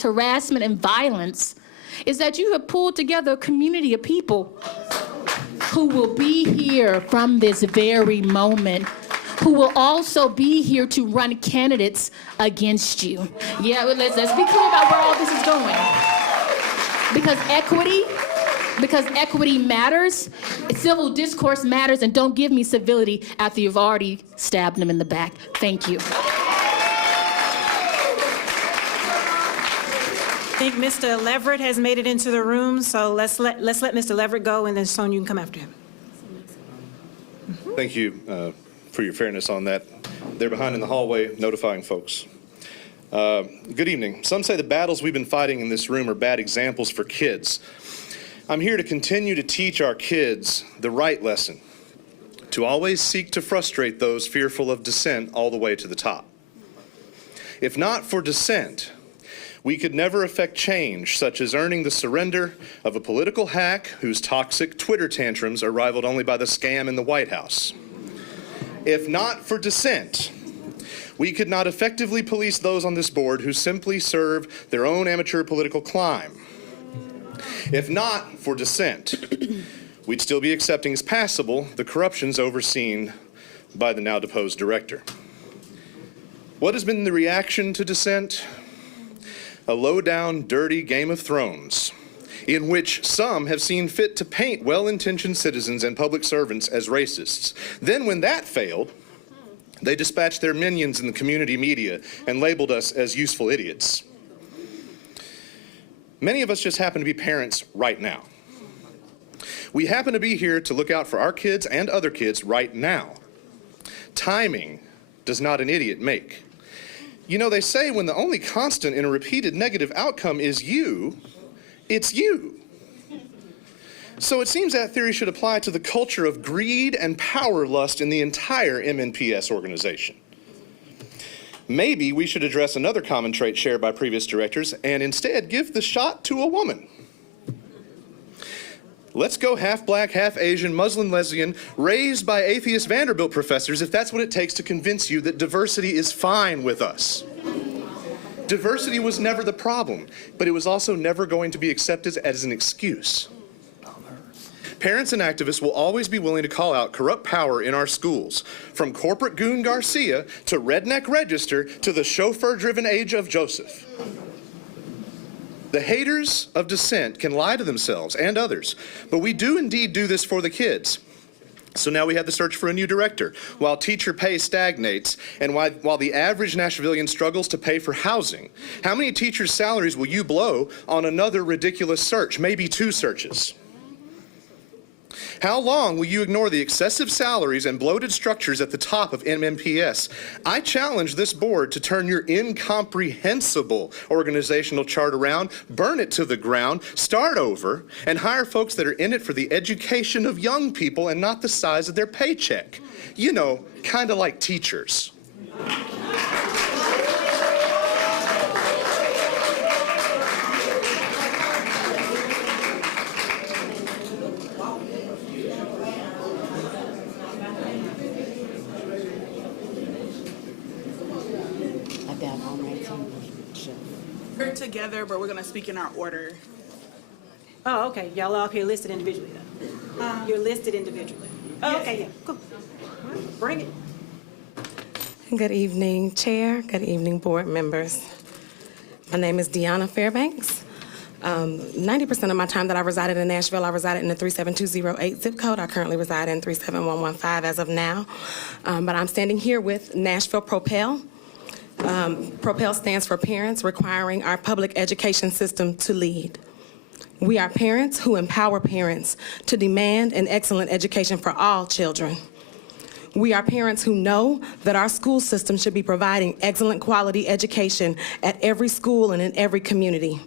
harassment and violence is that you have pulled together a community of people who will be here from this very moment, who will also be here to run candidates against you. Yeah, let's be clear about where all this is going. Because equity matters, civil discourse matters, and don't give me civility after you've already stabbed them in the back. Thank you. I think Mr. Leverett has made it into the room, so let's let Mr. Leverett go, and then Sonia, you can come after him. Thank you for your fairness on that. They're behind in the hallway notifying folks. Good evening. Some say the battles we've been fighting in this room are bad examples for kids. I'm here to continue to teach our kids the right lesson, to always seek to frustrate those fearful of dissent all the way to the top. If not for dissent, we could never effect change, such as earning the surrender of a political hack whose toxic Twitter tantrums are rivaled only by the scam in the White House. If not for dissent, we could not effectively police those on this board who simply serve their own amateur political climb. If not for dissent, we'd still be accepting as passable the corruptions overseen by the now deposed director. What has been the reaction to dissent? A low-down, dirty Game of Thrones, in which some have seen fit to paint well-intentioned citizens and public servants as racists. Then when that failed, they dispatched their minions in the community media and labeled us as useful idiots. Many of us just happen to be parents right now. We happen to be here to look out for our kids and other kids right now. Timing does not an idiot make. You know, they say when the only constant in a repeated negative outcome is you, it's you. So it seems that theory should apply to the culture of greed and power lust in the entire MNPS organization. Maybe we should address another common trait shared by previous directors and instead give the shot to a woman. Let's go half black, half Asian, Muslim lesbian, raised by atheist Vanderbilt professors if that's what it takes to convince you that diversity is fine with us. Diversity was never the problem, but it was also never going to be accepted as an excuse. Parents and activists will always be willing to call out corrupt power in our schools, from corporate goon Garcia to redneck Register to the chauffeur-driven age of Joseph. The haters of dissent can lie to themselves and others, but we do indeed do this for the kids. So now we have the search for a new director, while teacher pay stagnates and while the average Nashvilleian struggles to pay for housing. How many teachers' salaries will you blow on another ridiculous search, maybe 2 searches? How long will you ignore the excessive salaries and bloated structures at the top of MNPS? I challenge this board to turn your incomprehensible organizational chart around, burn it to the ground, start over, and hire folks that are in it for the education of young people and not the size of their paycheck. You know, kind of like teachers. We're together, but we're going to speak in our order. Oh, okay. Y'all all here listed individually, though? You're listed individually. Oh, okay, yeah, cool. All right, bring it. Good evening, Chair. Good evening, board members. My name is Deanna Fairbanks. 90% of my time that I resided in Nashville, I resided in the 37208 zip code. I currently reside in 37115 as of now. But I'm standing here with Nashville Propel. Propel stands for Parents Requiring Our Public Education System to Lead. We are parents who empower parents to demand an excellent education for all children. We are parents who know that our school system should be providing excellent quality education at every school and in every community.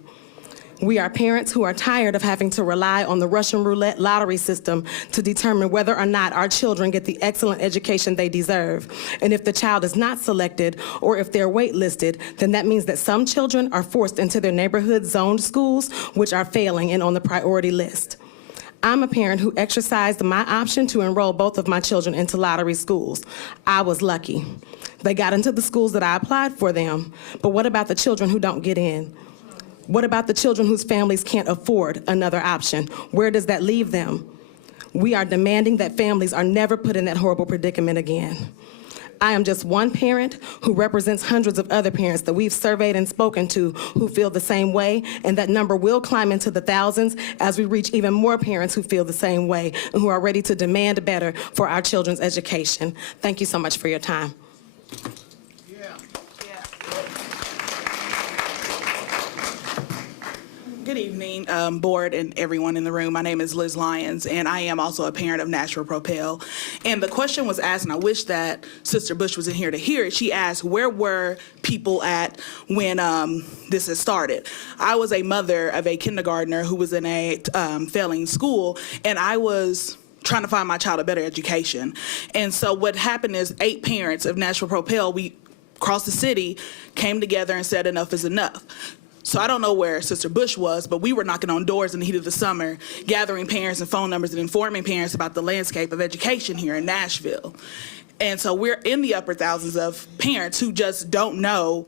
We are parents who are tired of having to rely on the Russian roulette lottery system to determine whether or not our children get the excellent education they deserve. And if the child is not selected or if they're waitlisted, then that means that some children are forced into their neighborhood zoned schools, which are failing and on the priority list. I'm a parent who exercised my option to enroll both of my children into lottery schools. I was lucky. They got into the schools that I applied for them. But what about the children who don't get in? What about the children whose families can't afford another option? Where does that leave them? We are demanding that families are never put in that horrible predicament again. I am just one parent who represents hundreds of other parents that we've surveyed and spoken to who feel the same way, and that number will climb into the thousands as we reach even more parents who feel the same way and who are ready to demand better for our children's education. Thank you so much for your time. Good evening, board and everyone in the room. My name is Liz Lyons, and I am also a parent of Nashville Propel. And the question was asked, and I wish that Sister Bush was in here to hear it. She asked, where were people at when this had started? I was a mother of a kindergartner who was in a failing school, and I was trying to find my child a better education. And so what happened is 8 parents of Nashville Propel, we across the city came together and said enough is enough. So I don't know where Sister Bush was, but we were knocking on doors in the heat of the summer, gathering parents and phone numbers and informing parents about the landscape of education here in Nashville. And so we're in the upper thousands of parents who just don't know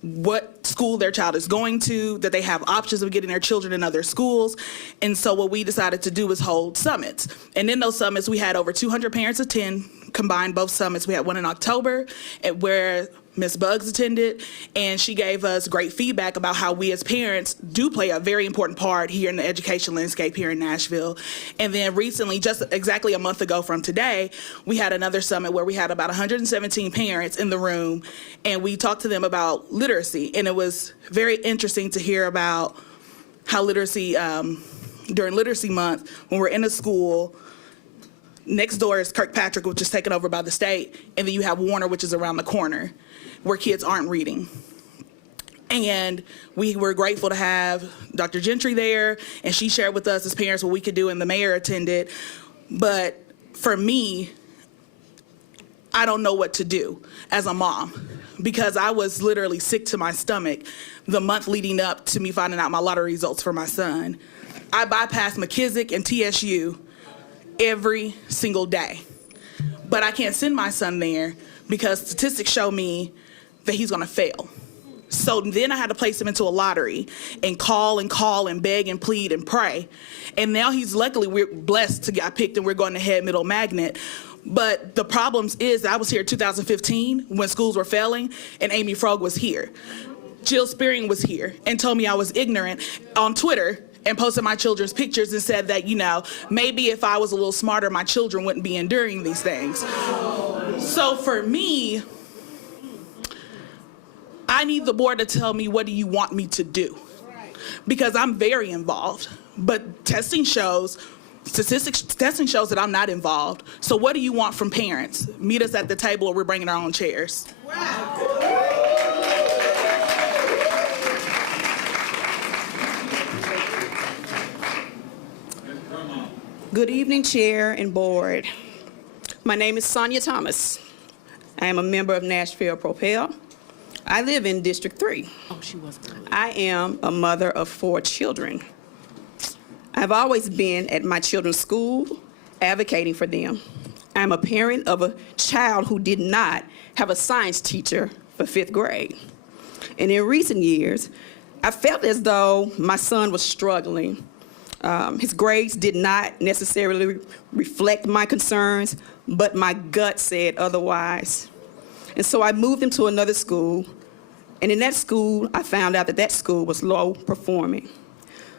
what school their child is going to, that they have options of getting their children in other schools. And so what we decided to do was hold summits. And in those summits, we had over 200 parents attend, combined both summits. We had one in October where Ms. Buggs attended, and she gave us great feedback about how we as parents do play a very important part here in the education landscape here in Nashville. And then recently, just exactly a month ago from today, we had another summit where we had about 117 parents in the room, and we talked to them about literacy. And it was very interesting to hear about how literacy, during Literacy Month, when we're in a school, next door is Kirkpatrick, which is taken over by the state, and then you have Warner, which is around the corner, where kids aren't reading. And we were grateful to have Dr. Gentry there, and she shared with us as parents what we could do, and the mayor attended. But for me, I don't know what to do as a mom, because I was literally sick to my stomach the month leading up to me finding out my lottery results for my son. I bypassed McKissick and TSU every single day. But I can't send my son there because statistics show me that he's gonna fail. So then I had to place him into a lottery and call and beg and plead and pray. And now luckily we're blessed to get picked and we're going to head middle magnet. But the problems is that I was here in 2015 when schools were failing, and Amy Frog was here. Jill Spearing was here and told me I was ignorant on Twitter and posted my children's pictures and said that, maybe if I was a little smarter, my children wouldn't be enduring these things. So for me, I need the board to tell me, what do you want me to do? Because I'm very involved, but testing shows that I'm not involved. So what do you want from parents? Meet us at the table, or we're bringing our own chairs. Good evening, Chair and Board. My name is Sonia Thomas. I am a member of Nashville Propel. I live in District 3. I am a mother of 4 children. I've always been at my children's school advocating for them. I'm a parent of a child who did not have a science teacher for 5th grade. And in recent years, I felt as though my son was struggling. His grades did not necessarily reflect my concerns, but my gut said otherwise. And so I moved him to another school, and in that school, I found out that that school was low performing.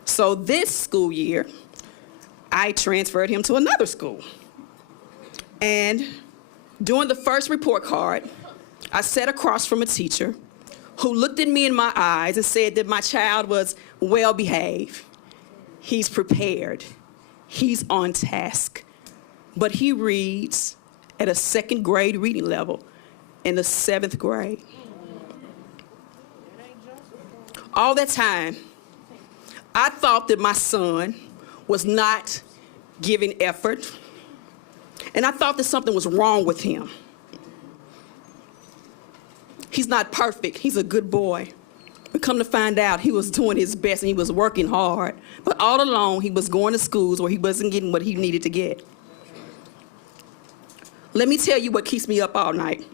So this school year, I transferred him to another school. And during the first report card, I sat across from a teacher who looked at me in my eyes and said that my child was well behaved. He's prepared. He's on task. But he reads at a second grade reading level in the 7th grade. All that time, I thought that my son was not giving effort, and I thought that something was wrong with him. He's not perfect. He's a good boy. But come to find out, he was doing his best and he was working hard. But all along, he was going to schools where he wasn't getting what he needed to get. Let me tell you what keeps me up all night.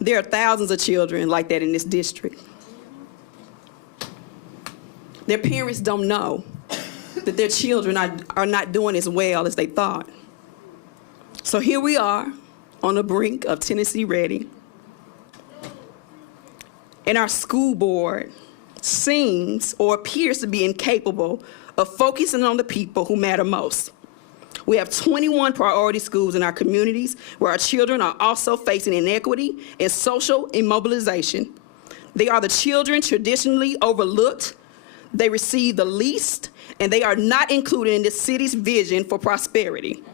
There are thousands of children like that in this district. Their parents don't know that their children are not doing as well as they thought. So here we are on the brink of Tennessee Ready. And our school board seems or appears to be incapable of focusing on the people who matter most. We have 21 priority schools in our communities where our children are also facing inequity and social immobilization. They are the children traditionally overlooked. They receive the least, and they are not included in the city's vision for prosperity.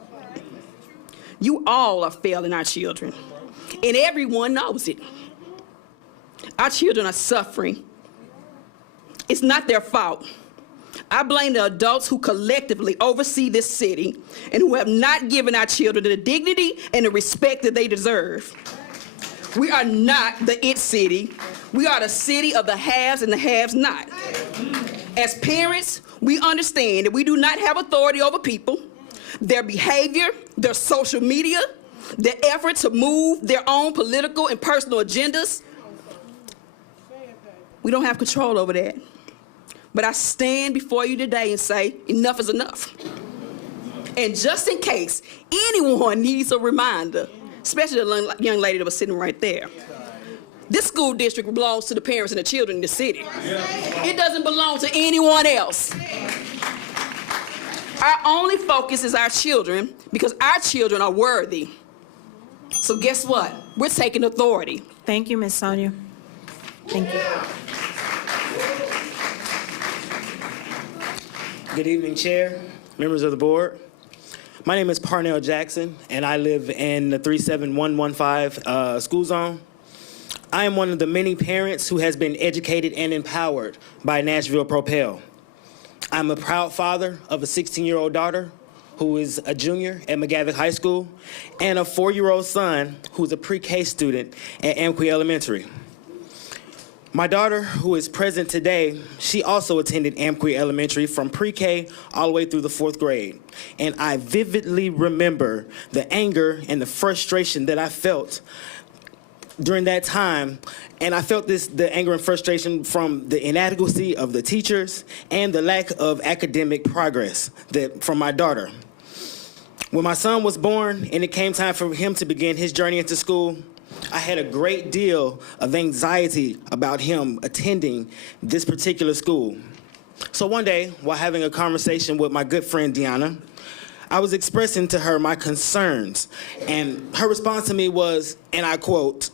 You all are failing our children, and everyone knows it. Our children are suffering. It's not their fault. I blame the adults who collectively oversee this city and who have not given our children the dignity and the respect that they deserve. We are not the it city. We are the city of the haves and the haves not. As parents, we understand that we do not have authority over people, their behavior, their social media, their effort to move their own political and personal agendas. We don't have control over that. But I stand before you today and say, enough is enough. And just in case anyone needs a reminder, especially the young lady that was sitting right there, this school district belongs to the parents and the children in the city. It doesn't belong to anyone else. Our only focus is our children because our children are worthy. So guess what? We're taking authority. Thank you, Ms. Sonia. Thank you. Good evening, Chair, members of the board. My name is Parnell Jackson, and I live in the 37115 school zone. I am one of the many parents who has been educated and empowered by Nashville Propel. I'm a proud father of a 16-year-old daughter who is a junior at McGavick High School and a 4-year-old son who's a pre-K student at Amqui Elementary. My daughter, who is present today, she also attended Amqui Elementary from pre-K all the way through the 4th grade. And I vividly remember the anger and the frustration that I felt during that time. And I felt the anger and frustration from the inadequacy of the teachers and the lack of academic progress from my daughter. When my son was born and it came time for him to begin his journey into school, I had a great deal of anxiety about him attending this particular school. So one day, while having a conversation with my good friend Deanna, I was expressing to her my concerns, and her response to me was, and I quote,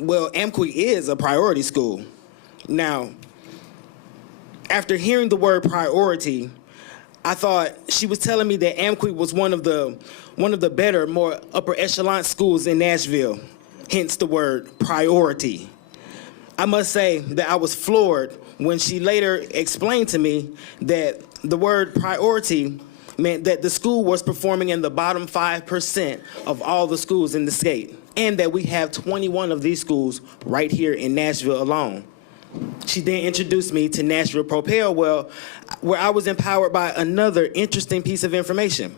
"Well, Amqui is a priority school." Now, after hearing the word priority, I thought she was telling me that Amqui was one of the better, more upper echelon schools in Nashville. Hence the word priority. I must say that I was floored when she later explained to me that the word priority meant that the school was performing in the bottom 5% of all the schools in the state, and that we have 21 of these schools right here in Nashville alone. She then introduced me to Nashville Propel, where I was empowered by another interesting piece of information.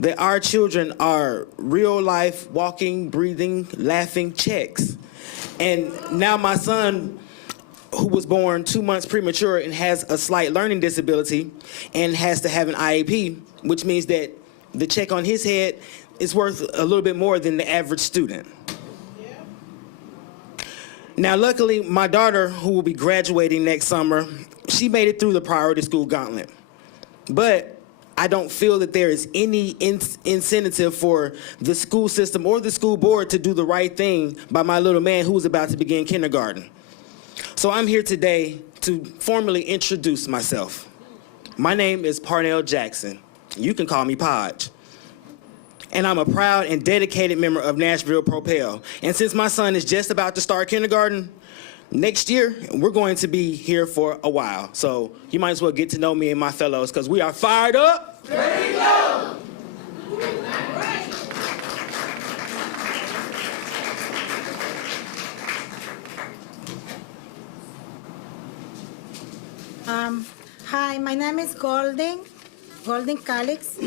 That our children are real-life, walking, breathing, laughing checks. And now my son who was born 2 months premature and has a slight learning disability and has to have an IEP, which means that the check on his head is worth a little bit more than the average student. Now, luckily, my daughter, who will be graduating next summer, she made it through the priority school gauntlet. But I don't feel that there is any incentive for the school system or the school board to do the right thing by my little man who was about to begin kindergarten. So I'm here today to formally introduce myself. My name is Parnell Jackson. You can call me Podge. And I'm a proud and dedicated member of Nashville Propel. And since my son is just about to start kindergarten, next year, we're going to be here for a while. So you might as well get to know me and my fellows, because we are fired up. Ready to go! Hi, my name is Golden Calix.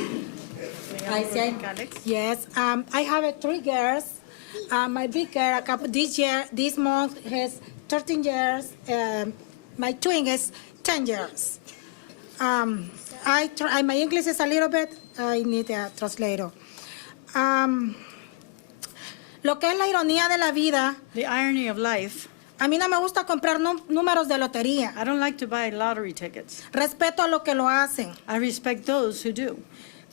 Yes, I have 3 girls. My big girl, this month has 13 years. My twin is 10 years. My English is a little bit, I need a translator. Lo que es la ironía de la vida. The irony of life. A mí no me gusta comprar números de lotería. I don't like to buy lottery tickets. Respeto a lo que lo hacen. I respect those who do.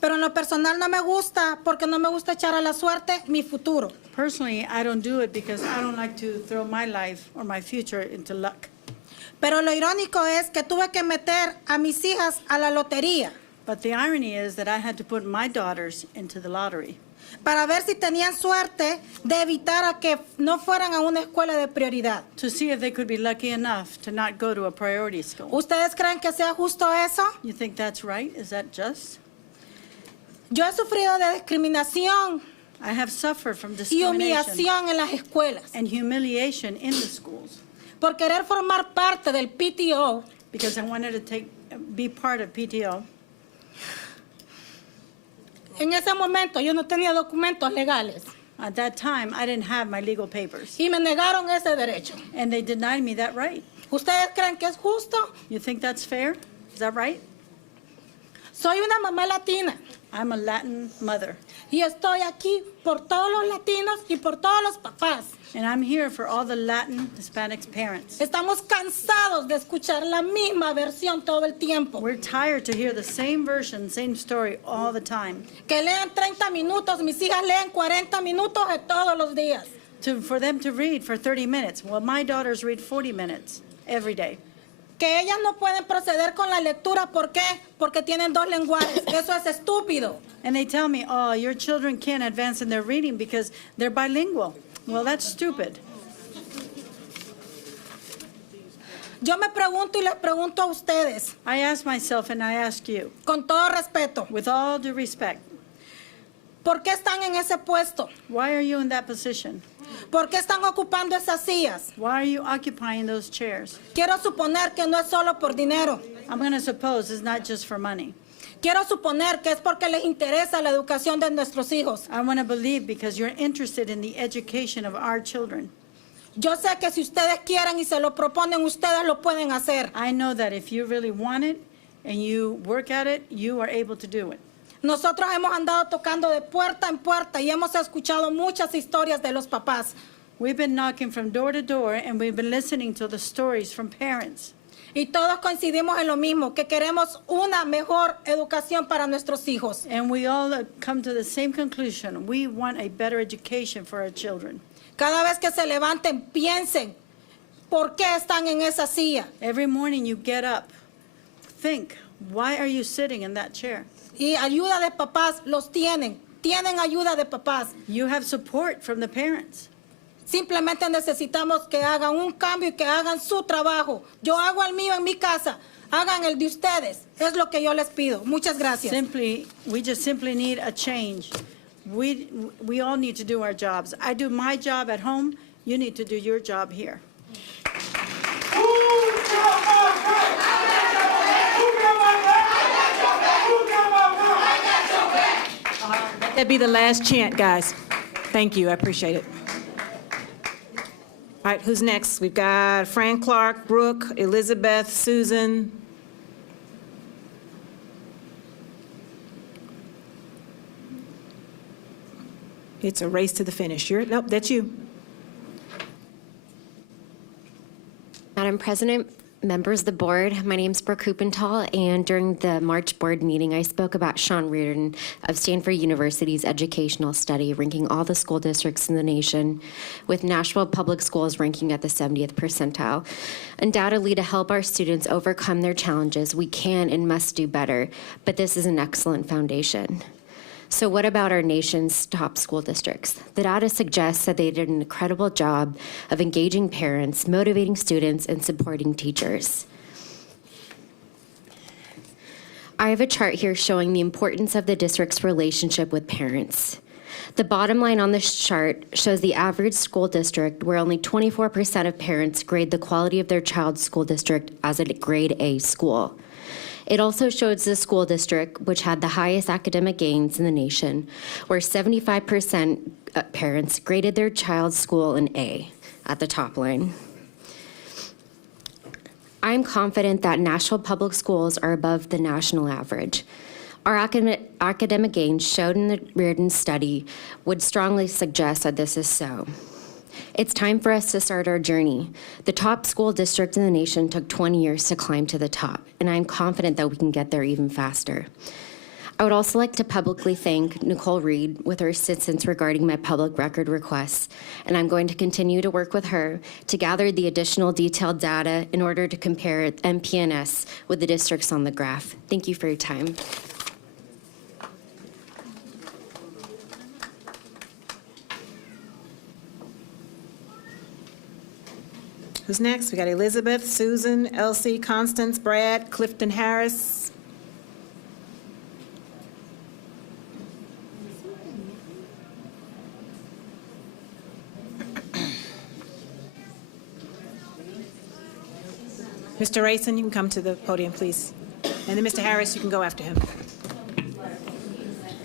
Pero en lo personal no me gusta porque no me gusta echar a la suerte mi futuro. Personally, I don't do it because I don't like to throw my life or my future into luck. Pero lo irónico es que tuve que meter a mis hijas a la lotería. But the irony is that I had to put my daughters into the lottery. Para ver si tenían suerte de evitar a que no fueran a una escuela de prioridad. To see if they could be lucky enough to not go to a priority school. ¿Ustedes creen que sea justo eso? You think that's right? Is that just? Yo he sufrido de discriminación I have suffered from y discrimination humillación en las escuelas and humiliation in the schools por querer formar parte del PTO. because I wanted to be part of PTO. En ese momento yo no tenía documentos legales. At that time, I didn't have my legal papers. Y me negaron ese derecho. And they denied me that right. ¿Ustedes creen que es justo? You think that's fair? Is that right? Soy una mamá latina. I'm a Latin mother. Y estoy aquí por todos los latinos y por todos los papás. And I'm here for all the Latin Hispanic parents. Estamos cansados de escuchar la misma versión todo el tiempo. We're tired to hear the same version, same story all the time. Que lean 30 minutos, mis hijas leen 40 minutos de todos los días. For them to read for 30 minutes. Well, my daughters read 40 minutes every day. Que ellas no pueden proceder con la lectura, ¿por qué? Porque tienen 2 lenguajes. Eso es estúpido. And they tell me, oh, your children can't advance in their reading because they're bilingual. Well, that's stupid. Yo me pregunto y les pregunto a ustedes. I ask myself and I ask you. Con todo respeto. With all due respect. ¿Por qué están en ese puesto? Why are you in that position? ¿Por qué están ocupando esas sillas? Why are you occupying those chairs? Quiero suponer que no es solo por dinero. I'm going to suppose it's not just for money. Quiero suponer que es porque les interesa la educación de nuestros hijos. I want to believe because you're interested in the education of our children. Yo sé que si ustedes quieren y se lo proponen, ustedes lo pueden hacer. I know that if you really want it and you work at it, you are able to do it. Nosotros hemos andado tocando de puerta en puerta y hemos escuchado muchas historias de los papás. We've been knocking from door to door and we've been listening to the stories from parents. Y todos coincidimos en lo mismo, que queremos una mejor educación para nuestros hijos. And we all come to the same conclusion. We want a better education for our children. Cada vez que se levanten, piensen, ¿por qué están en esa silla? Every morning you get up, think, why are you sitting in that chair? Y ayuda de papás los tienen ayuda de papás. You have support from the parents. Simplemente necesitamos que hagan un cambio y que hagan su trabajo. Yo hago el mío en mi casa, hagan el de ustedes. Es lo que yo les pido. Muchas gracias. We just simply need a change. We all need to do our jobs. I do my job at home. You need to do your job here. Let that be the last chant, guys. Thank you. I appreciate it. All right, who's next? We've got Fran Clark, Brooke, Elizabeth, Susan. It's a race to the finish. Nope, that's you. Madam President, members of the board, my name is Brooke Hoopenthal, and during the March board meeting, I spoke about Sean Reardon of Stanford University's educational study, ranking all the school districts in the nation, with Nashville Public Schools ranking at the 70th percentile. Undoubtedly, to help our students overcome their challenges, we can and must do better, but this is an excellent foundation. So what about our nation's top school districts? The data suggests that they did an incredible job of engaging parents, motivating students, and supporting teachers. I have a chart here showing the importance of the district's relationship with parents. The bottom line on this chart shows the average school district where only 24% of parents grade the quality of their child's school district as a grade A school. It also shows the school district which had the highest academic gains in the nation, where 75% parents graded their child's school an A at the top line. I'm confident that Nashville Public Schools are above the national average. Our academic gains showed in the Reardon study would strongly suggest that this is so. It's time for us to start our journey. The top school district in the nation took 20 years to climb to the top, and I'm confident that we can get there even faster. I would also like to publicly thank Nicole Reed with her assistance regarding my public record requests, and I'm going to continue to work with her to gather the additional detailed data in order to compare MPNS with the districts on the graph. Thank you for your time. Who's next? We got Elizabeth, Susan, Elsie, Constance, Brad, Clifton Harris. Mr. Rayson, you can come to the podium, please. And then Mr. Harris, you can go after him.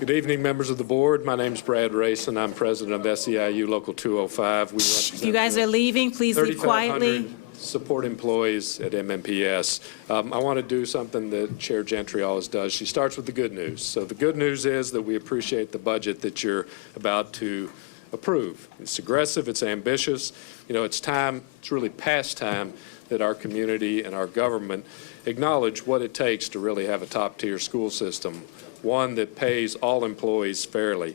Good evening, members of the board. My name is Brad Rayson. I'm president of SEIU Local 205. We represent If you guys are leaving, please leave quietly. 3,500 support employees at MNPS. I want to do something that Chair Gentry always does. She starts with the good news. So the good news is that we appreciate the budget that you're about to approve. It's aggressive, it's ambitious. You know, it's time, it's really past time that our community and our government acknowledge what it takes to really have a top-tier school system, one that pays all employees fairly.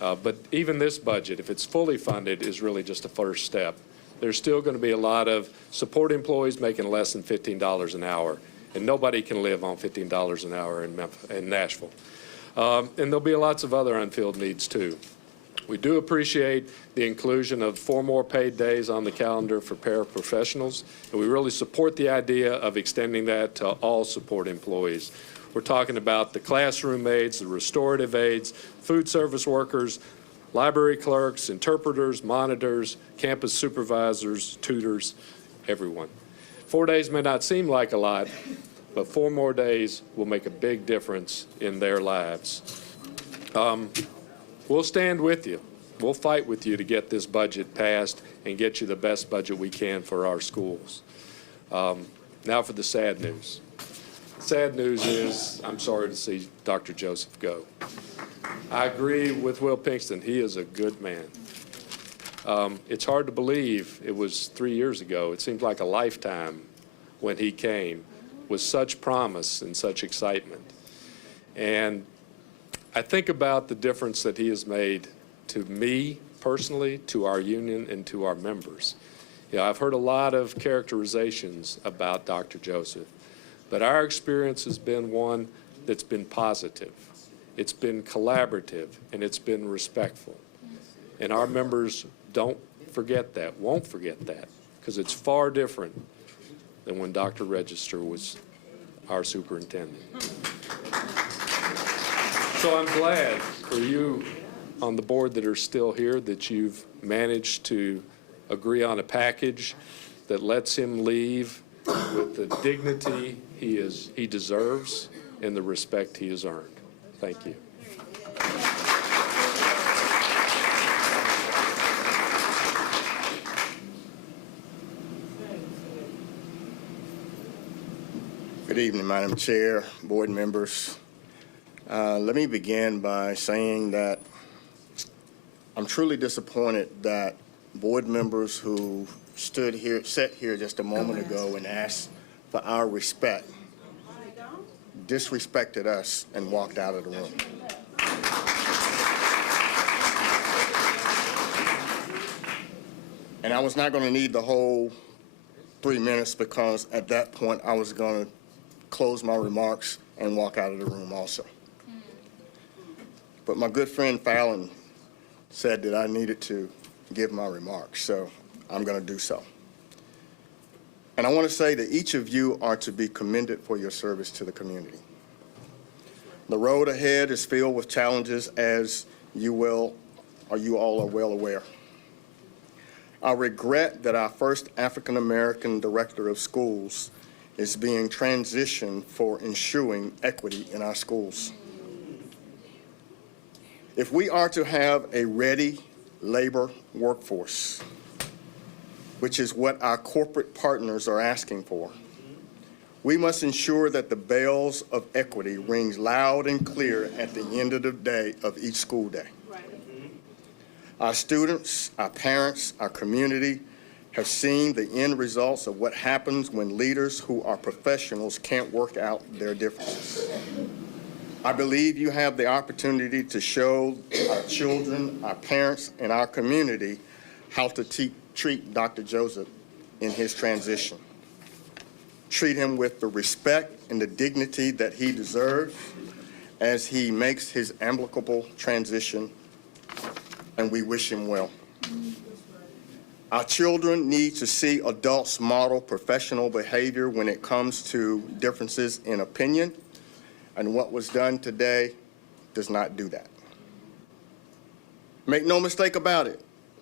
But even this budget, if it's fully funded, is really just a first step. There's still going to be a lot of support employees making less than $15 an hour, and nobody can live on $15 an hour in Nashville. And there'll be lots of other unfilled needs, too. We do appreciate the inclusion of 4 more paid days on the calendar for paraprofessionals, and we really support the idea of extending that to all support employees. We're talking about the classroom aides, the restorative aides, food service workers, library clerks, interpreters, monitors, campus supervisors, tutors, everyone. 4 days may not seem like a lot, but 4 more days will make a big difference in their lives. We'll stand with you. We'll fight with you to get this budget passed and get you the best budget we can for our schools. Now for the sad news. Sad news is I'm sorry to see Dr. Joesph go. I agree with Will Pinkston. He is a good man. It's hard to believe it was 3 years ago. It seems like a lifetime when he came with such promise and such excitement. And I think about the difference that he has made to me personally, to our union, and to our members. You know, I've heard a lot of characterizations about Dr. Joesph, but our experience has been one that's been positive. It's been collaborative, and it's been respectful. And our members don't forget that, won't forget that, because it's far different than when Dr. Register was our superintendent. So I'm glad for you on the board that are still here that you've managed to agree on a package that lets him leave with the dignity he deserves and the respect he has earned. Thank you. Good evening, Madam Chair, board members. Let me begin by saying that I'm truly disappointed that board members who sat here just a moment ago and asked for our respect disrespected us and walked out of the room. And I was not going to need the whole 3 minutes because at that point I was going to close my remarks and walk out of the room also. But my good friend Fallon said that I needed to give my remarks, so I'm going to do so. And I want to say that each of you are to be commended for your service to the community. The road ahead is filled with challenges, as you all are well aware. I regret that our first African-American director of schools is being transitioned for ensuring equity in our schools. If we are to have a ready labor workforce, which is what our corporate partners are asking for, we must ensure that the bells of equity rings loud and clear at the end of the day of each school day. Our students, our parents, our community have seen the end results of what happens when leaders who are professionals can't work out their differences. I believe you have the opportunity to show our children, our parents, and our community how to treat Dr. Joesph in his transition. Treat him with the respect and the dignity that he deserves as he makes his amicable transition, and we wish him well. Our children need to see adults model professional behavior when it comes to differences in opinion, and what was done today does not do that. Make no mistake about it,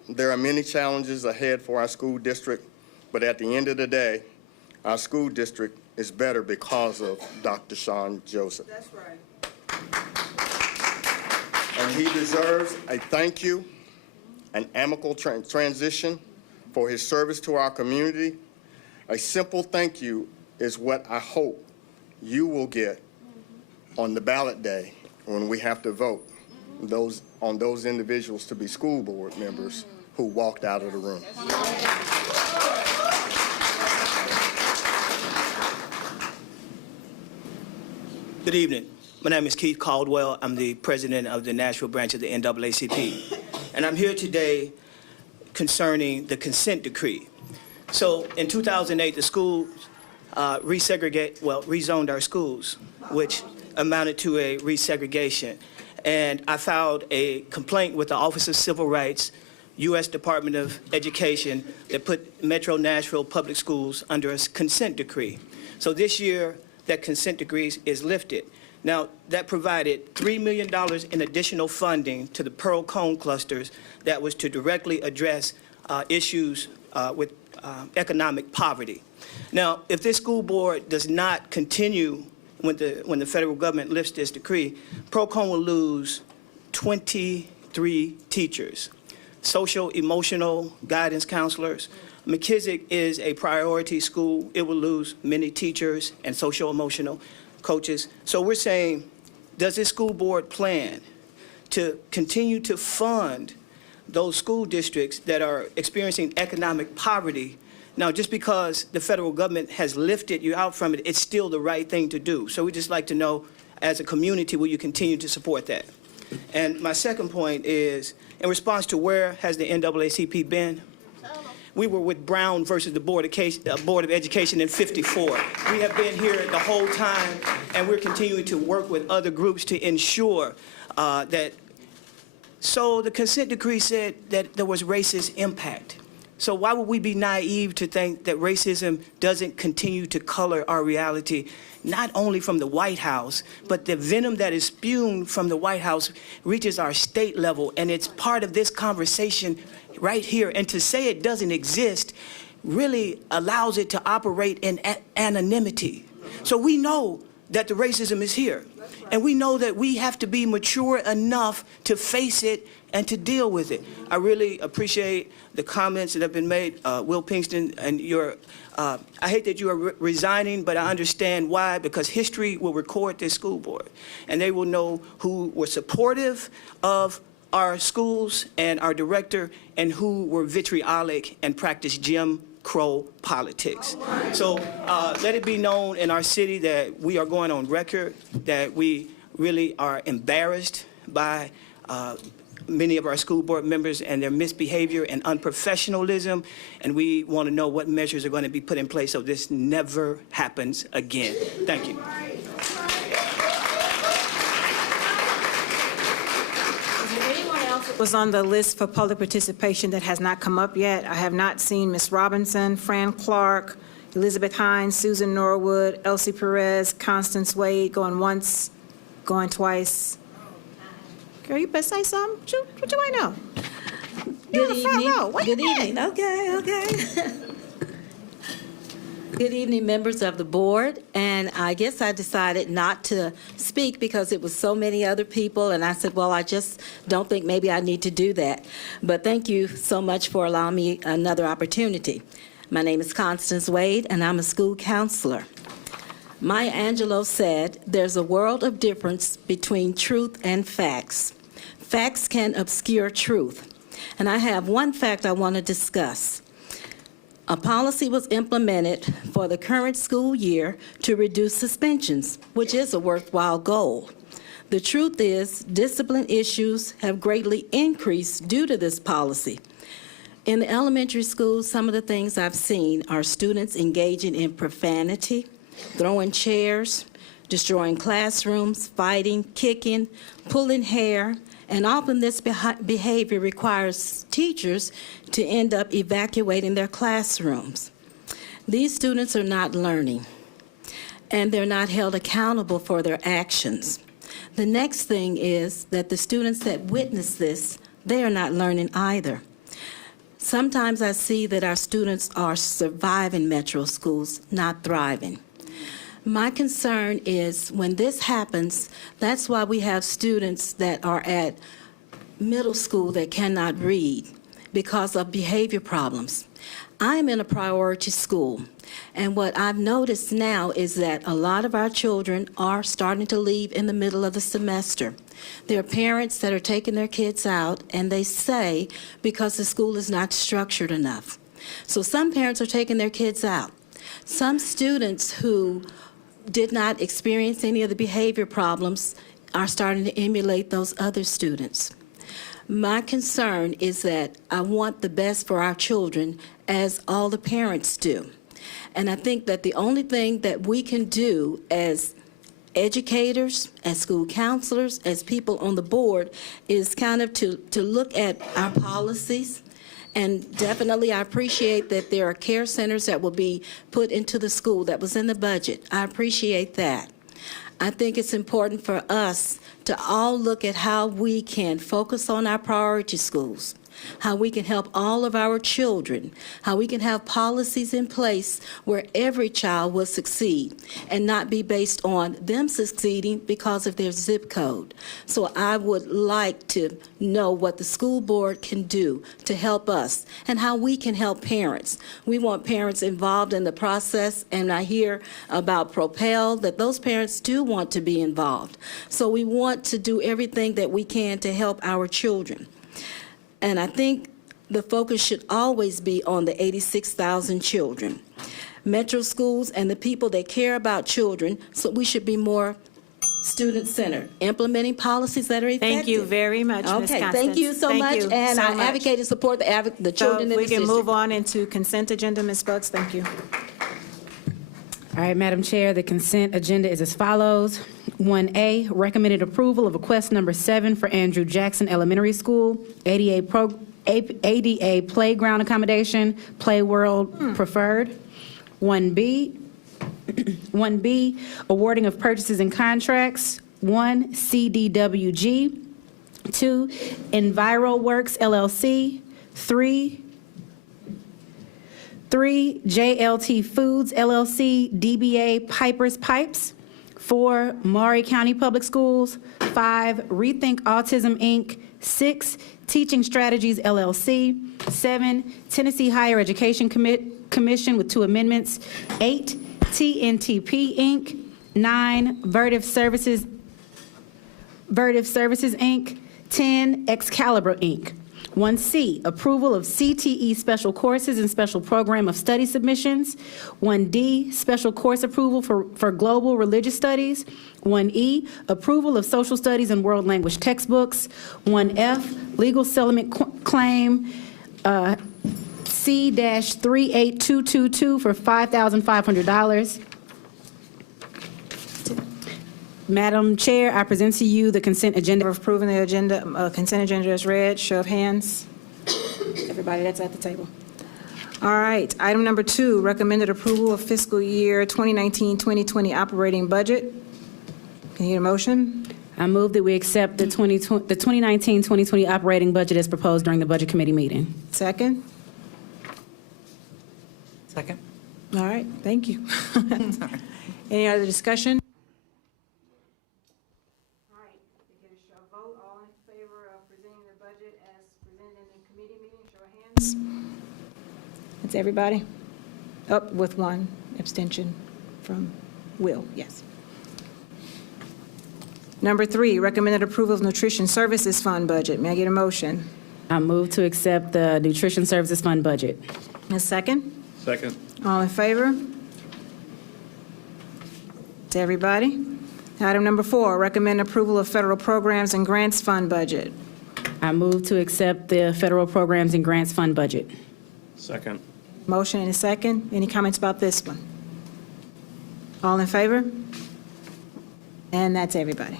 there are many challenges ahead for our school district, but at the end of the day, our school district is better because of Dr. Shawn Joesph. That's right. And he deserves a thank you, an amicable transition for his service to our community. A simple thank you is what I hope you will get on the ballot day when we have to vote on those individuals to be school board members who walked out of the room. Good evening. My name is Keith Caldwell. I'm the president of the Nashville branch of the NAACP. And I'm here today concerning the consent decree. So in 2008, the school rezoned our schools, which amounted to a resegregation. And I filed a complaint with the Office of Civil Rights, U.S. Department of Education, that put Metro Nashville Public Schools under a consent decree. So this year, that consent decree is lifted. Now, that provided $3 million in additional funding to the Pearl Cone clusters that was to directly address issues with economic poverty. Now, if this school board does not continue when the federal government lifts this decree, Pearl Cone will lose 23 teachers, social, emotional guidance counselors. McKissick is a priority school. It will lose many teachers and social emotional coaches. So we're saying, does this school board plan to continue to fund those school districts that are experiencing economic poverty? Now, just because the federal government has lifted you out from it, it's still the right thing to do. So we'd just like to know, as a community, will you continue to support that? And my second point is, in response to where has the NAACP been? We were with Brown versus the Board of Education in '54. We have been here the whole time, and we're continuing to work with other groups to ensure that. So the consent decree said that there was racist impact. So why would we be naive to think that racism doesn't continue to color our reality, not only from the White House, but the venom that is spewed from the White House reaches our state level, and it's part of this conversation right here. And to say it doesn't exist really allows it to operate in anonymity. So we know that the racism is here. And we know that we have to be mature enough to face it and to deal with it. I really appreciate the comments that have been made, Will Pinkston, and I hate that you are resigning, but I understand why, because history will record this school board, and they will know who were supportive of our schools and our director and who were vitriolic and practiced Jim Crow politics. So let it be known in our city that we are going on record that we really are embarrassed by many of our school board members and their misbehavior and unprofessionalism, and we want to know what measures are going to be put in place so this never happens again. Thank you. Was on the list for public participation that has not come up yet. I have not seen Ms. Robinson, Fran Clark, Elizabeth Hines, Susan Norwood, Elsie Perez, Constance Wade, going once, going twice. Girl, you better say something. What you ain't know? You're in the front row. What Good you evening. mean? Okay. Good evening, members of the board. And I guess I decided not to speak because it was so many other people. And I said, well, I just don't think maybe I need to do that. But thank you so much for allowing me another opportunity. My name is Constance Wade, and I'm a school counselor. Maya Angelou said, there's a world of difference between truth and facts. Facts can obscure truth. And I have one fact I want to discuss. A policy was implemented for the current school year to reduce suspensions, which is a worthwhile goal. The truth is, discipline issues have greatly increased due to this policy. In the elementary schools, some of the things I've seen are students engaging in profanity, throwing chairs, destroying classrooms, fighting, kicking, pulling hair, and often this behavior requires teachers to end up evacuating their classrooms. These students are not learning, and they're not held accountable for their actions. The next thing is that the students that witness this, they are not learning either. Sometimes I see that our students are surviving metro schools, not thriving. My concern is when this happens, that's why we have students that are at middle school that cannot read because of behavior problems. I'm in a priority school, and what I've noticed now is that a lot of our children are starting to leave in the middle of the semester. There are parents that are taking their kids out, and they say because the school is not structured enough. So some parents are taking their kids out. Some students who did not experience any of the behavior problems are starting to emulate those other students. My concern is that I want the best for our children, as all the parents do. And I think that the only thing that we can do as educators, as school counselors, as people on the board, is kind of to look at our policies. And definitely, I appreciate that there are care centers that will be put into the school. That was in the budget. I appreciate that. I think it's important for us to all look at how we can focus on our priority schools, how we can help all of our children, how we can have policies in place where every child will succeed and not be based on them succeeding because of their zip code. So I would like to know what the school board can do to help us and how we can help parents. We want parents involved in the process, and I hear about Propel, that those parents do want to be involved. So we want to do everything that we can to help our children. And I think the focus should always be on the 86,000 children. Metro schools and the people that care about children, so we should be more student-centered, implementing policies that are effective. Thank you very much, Ms. Okay, Constance. thank you so much, and I advocate and support the children in so the we can district. move on into consent agenda, Ms. Bucks. Thank you. All right, Madam Chair, the consent agenda is as follows. 1A, recommended approval of request number 7 for Andrew Jackson Elementary School, ADA playground accommodation, Play World preferred. 1B, awarding of purchases and contracts. 1, CDWG. 2, EnviroWorks LLC. 3, JLT Foods LLC, DBA Piper's Pipes. 4, Maury County Public Schools. 5, Rethink Autism, Inc. 6, Teaching Strategies, LLC. 7, Tennessee Higher Education Commission with 2 amendments. 8, TNTP, Inc. 9, Vertiv Services, Inc. 10, Excalibur, Inc. 1C, approval of CTE special courses and special program of study submissions. 1D, special course approval for global religious studies. 1E, approval of social studies and world language textbooks. 1F, legal settlement claim C-38222 for $5,500. Madam Chair, I present to you the consent agenda. For approving the agenda, consent agenda is read. Show of hands. Everybody that's at the table. All right. Item number 2, recommended approval of fiscal year 2019-2020 operating budget. Can you get a motion? I move that we accept the 2019-2020 operating budget as proposed during the Budget Committee meeting. Second? Second. All right. Thank you. Any other discussion? That's everybody? Up with 1 abstention from Will, yes. Number 3, recommended approval of Nutrition Services Fund budget. May I get a motion? I move to accept the Nutrition Services Fund budget. A second? Second. All in favor? It's everybody. Item number 4, recommend approval of Federal Programs and Grants Fund budget. I move to accept the Federal Programs and Grants Fund budget. Second. Motion and a second. Any comments about this one? All in favor? And that's everybody.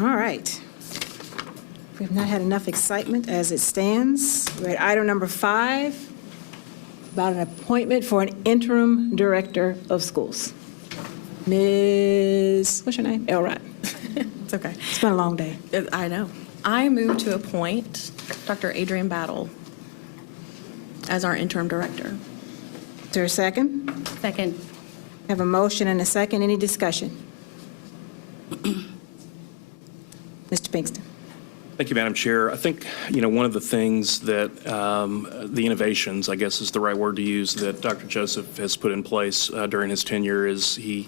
All right. We have not had enough excitement as it stands. We're at item number 5, about an appointment for an interim director of schools. Ms., what's your name? Elrod. It's okay. It's been a long day. I know. I move to appoint Dr. Adrian Battle as our interim director. Is there a second? Second. Have a motion and a second. Any discussion? Mr. Pinkston. Thank you, Madam Chair. I think, one of the things that the innovations, I guess is the right word to use, that Dr. Joesph has put in place during his tenure is he,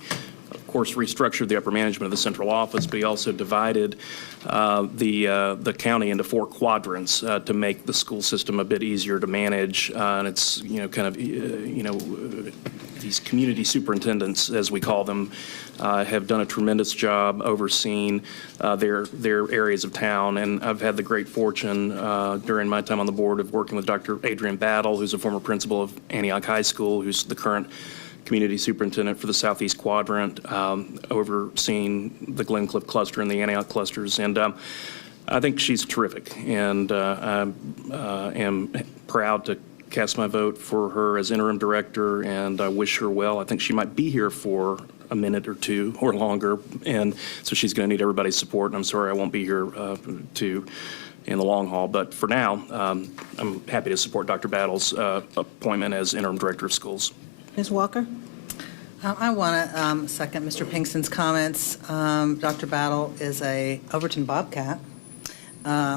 of course, restructured the upper management of the central office, but he also divided the county into 4 quadrants to make the school system a bit easier to manage. And it's, these community superintendents, as we call them, have done a tremendous job overseeing their areas of town. And I've had the great fortune during my time on the board of working with Dr. Adrian Battle, who's a former principal of Antioch High School, who's the current community superintendent for the Southeast Quadrant, overseeing the Glencliff cluster and the Antioch clusters. And I think she's terrific. And I am proud to cast my vote for her as interim director, and I wish her well. I think she might be here for a minute or 2 or longer, and so she's going to need everybody's support. And I'm sorry I won't be here in the long haul, but for now, I'm happy to support Dr. Battle's appointment as interim director of schools. Ms. Walker? I want to second Mr. Pinkston's comments. Dr. Battle is a Overton Bobcat,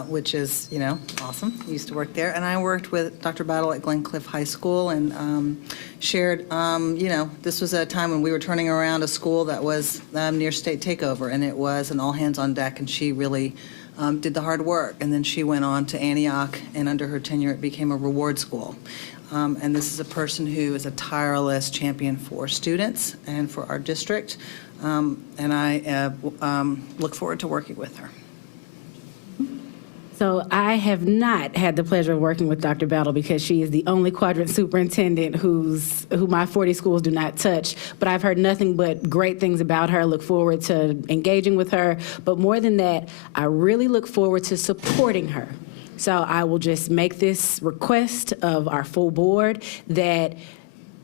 which is, awesome. I used to work there. And I worked with Dr. Battle at Glencliff High School and shared, this was a time when we were turning around a school that was near state takeover, and it was an all hands on deck, and she really did the hard work. And then she went on to Antioch, and under her tenure, it became a reward school. And this is a person who is a tireless champion for students and for our district. And I look forward to working with her. So I have not had the pleasure of working with Dr. Battle because she is the only quadrant superintendent who my 40 schools do not touch. But I've heard nothing but great things about her. Look forward to engaging with her. But more than that, I really look forward to supporting her. So I will just make this request of our full board that,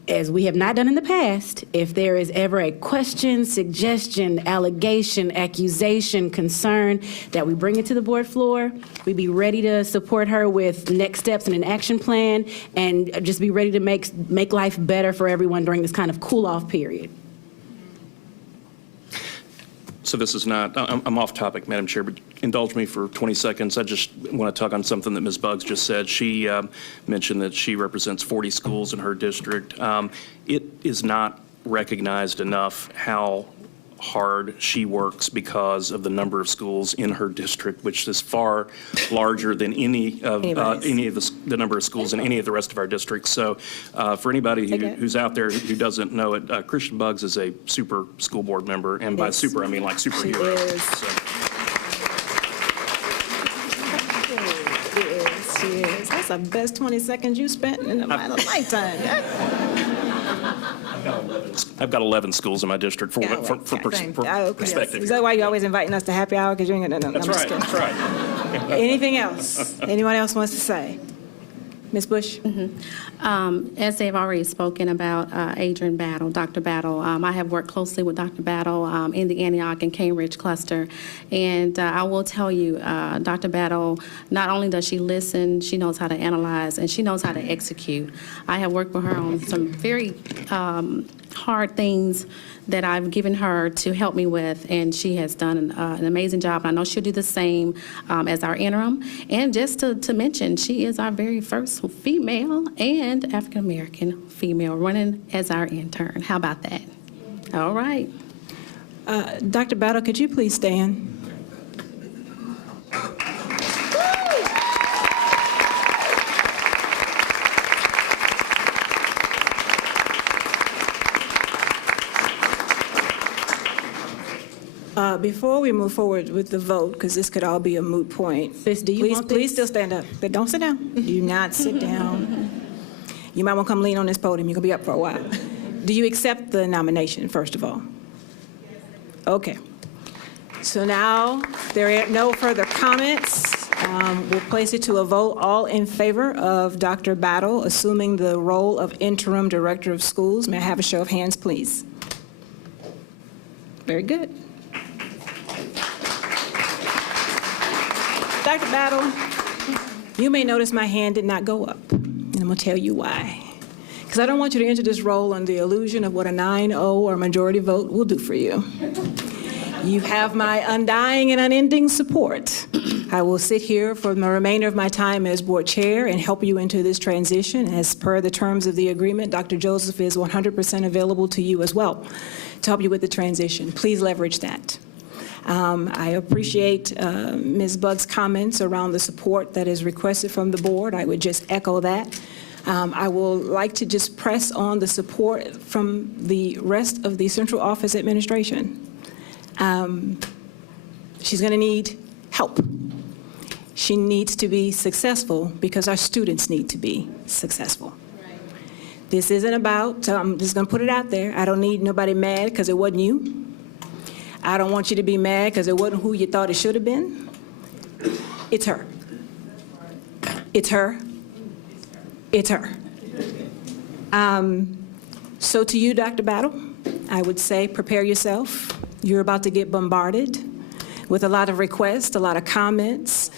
as we have not done in the past, if there is ever a question, suggestion, allegation, accusation, concern, that we bring it to the board floor. We'd be ready to support her with next steps and an action plan, and just be ready to make life better for everyone during this kind of cool-off period. So this is not, I'm off topic, Madam Chair, but indulge me for 20 seconds. I just want to talk on something that Ms. Buggs just said. She mentioned that she represents 40 schools in her district. It is not recognized enough how hard she works because of the number of schools in her district, which is far larger than any of the number of schools in any of the rest of our districts. So for anybody who's out there who doesn't know it, Christian Buggs is a super school board member, and by super I mean like superhero. She is. That's the best 20 seconds you spent in a lifetime. I've got 11 schools in my district for perspective. Is that why you're always inviting us to happy hour? Because you're no, That's right. That's right. Anything else? Anyone else wants to say? Ms. Bush? As they've already spoken about Adrian Battle, Dr. Battle, I have worked closely with Dr. Battle in the Antioch and Cambridge cluster. And I will tell you, Dr. Battle, not only does she listen, she knows how to analyze, and she knows how to execute. I have worked with her on some very hard things that I've given her to help me with, and she has done an amazing job. I know she'll do the same as our interim. And just to mention, she is our very first female and African-American female running as our intern. How about that? All right. Dr. Battle, could you please stand? Before we move forward with the vote, because this could all be a moot point, please still stand up. But don't sit down. Do not sit down. You might want to come lean on this podium. You're going to be up for a while. Do you accept the nomination, first of all? Okay. So now there are no further comments. We'll place it to a vote. All in favor of Dr. Battle assuming the role of Interim Director of Schools. May I have a show of hands, please? Very good. Dr. Battle, you may notice my hand did not go up, and I'm going to tell you why. Because I don't want you to enter this role under the illusion of what a 9-0 or majority vote will do for you. You have my undying and unending support. I will sit here for the remainder of my time as board chair and help you into this transition. As per the terms of the agreement, Dr. Joesph is 100% available to you as well to help you with the transition. Please leverage that. I appreciate Ms. Buggs' comments around the support that is requested from the board. I would just echo that. I will like to just press on the support from the rest of the central office administration. She's going to need help. She needs to be successful because our students need to be successful. This isn't about, I'm just going to put it out there, I don't need nobody mad because it wasn't you. I don't want you to be mad because it wasn't who you thought it should have been. It's her. It's her. It's her. So to you, Dr. Battle, I would say prepare yourself. You're about to get bombarded with a lot of requests, a lot of comments,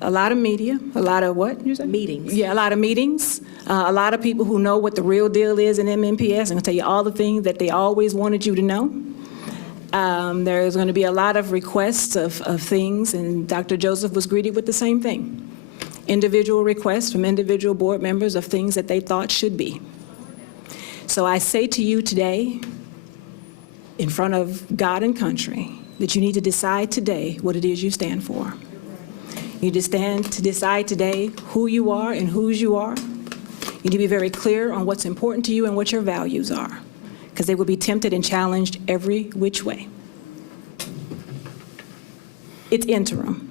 a lot of media, a lot of what? You said? Meetings. Yeah, a lot of meetings. A lot of people who know what the real deal is in MNPS. I'm going to tell you all the things that they always wanted you to know. There's going to be a lot of requests of things, and Dr. Joesph was greeted with the same thing. Individual requests from individual board members of things that they thought should be. So I say to you today, in front of God and country, that you need to decide today what it is you stand for. You need to decide today who you are and whose you are. You need to be very clear on what's important to you and what your values are, because they will be tempted and challenged every which way. It's interim.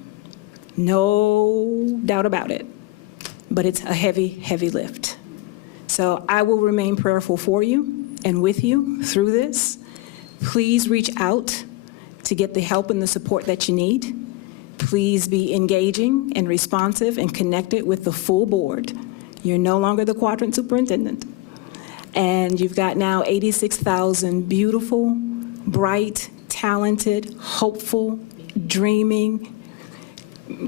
No doubt about it. But it's a heavy, heavy lift. So I will remain prayerful for you and with you through this. Please reach out to get the help and the support that you need. Please be engaging and responsive and connected with the full board. You're no longer the quadrant superintendent. And you've got now 86,000 beautiful, bright, talented, hopeful, dreaming.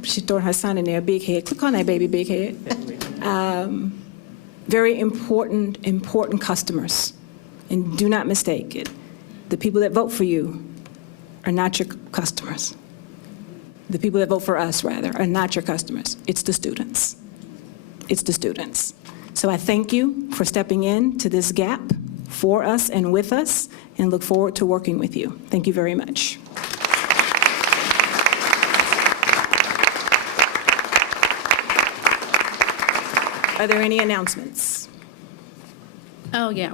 She's throwing her son in there, big head. Click on that baby, big head. Very important customers. And do not mistake it. The people that vote for you are not your customers. The people that vote for us, rather, are not your customers. It's the students. It's the students. So I thank you for stepping in to this gap for us and with us, and look forward to working with you. Thank you very much. Are there any announcements? Oh, yeah.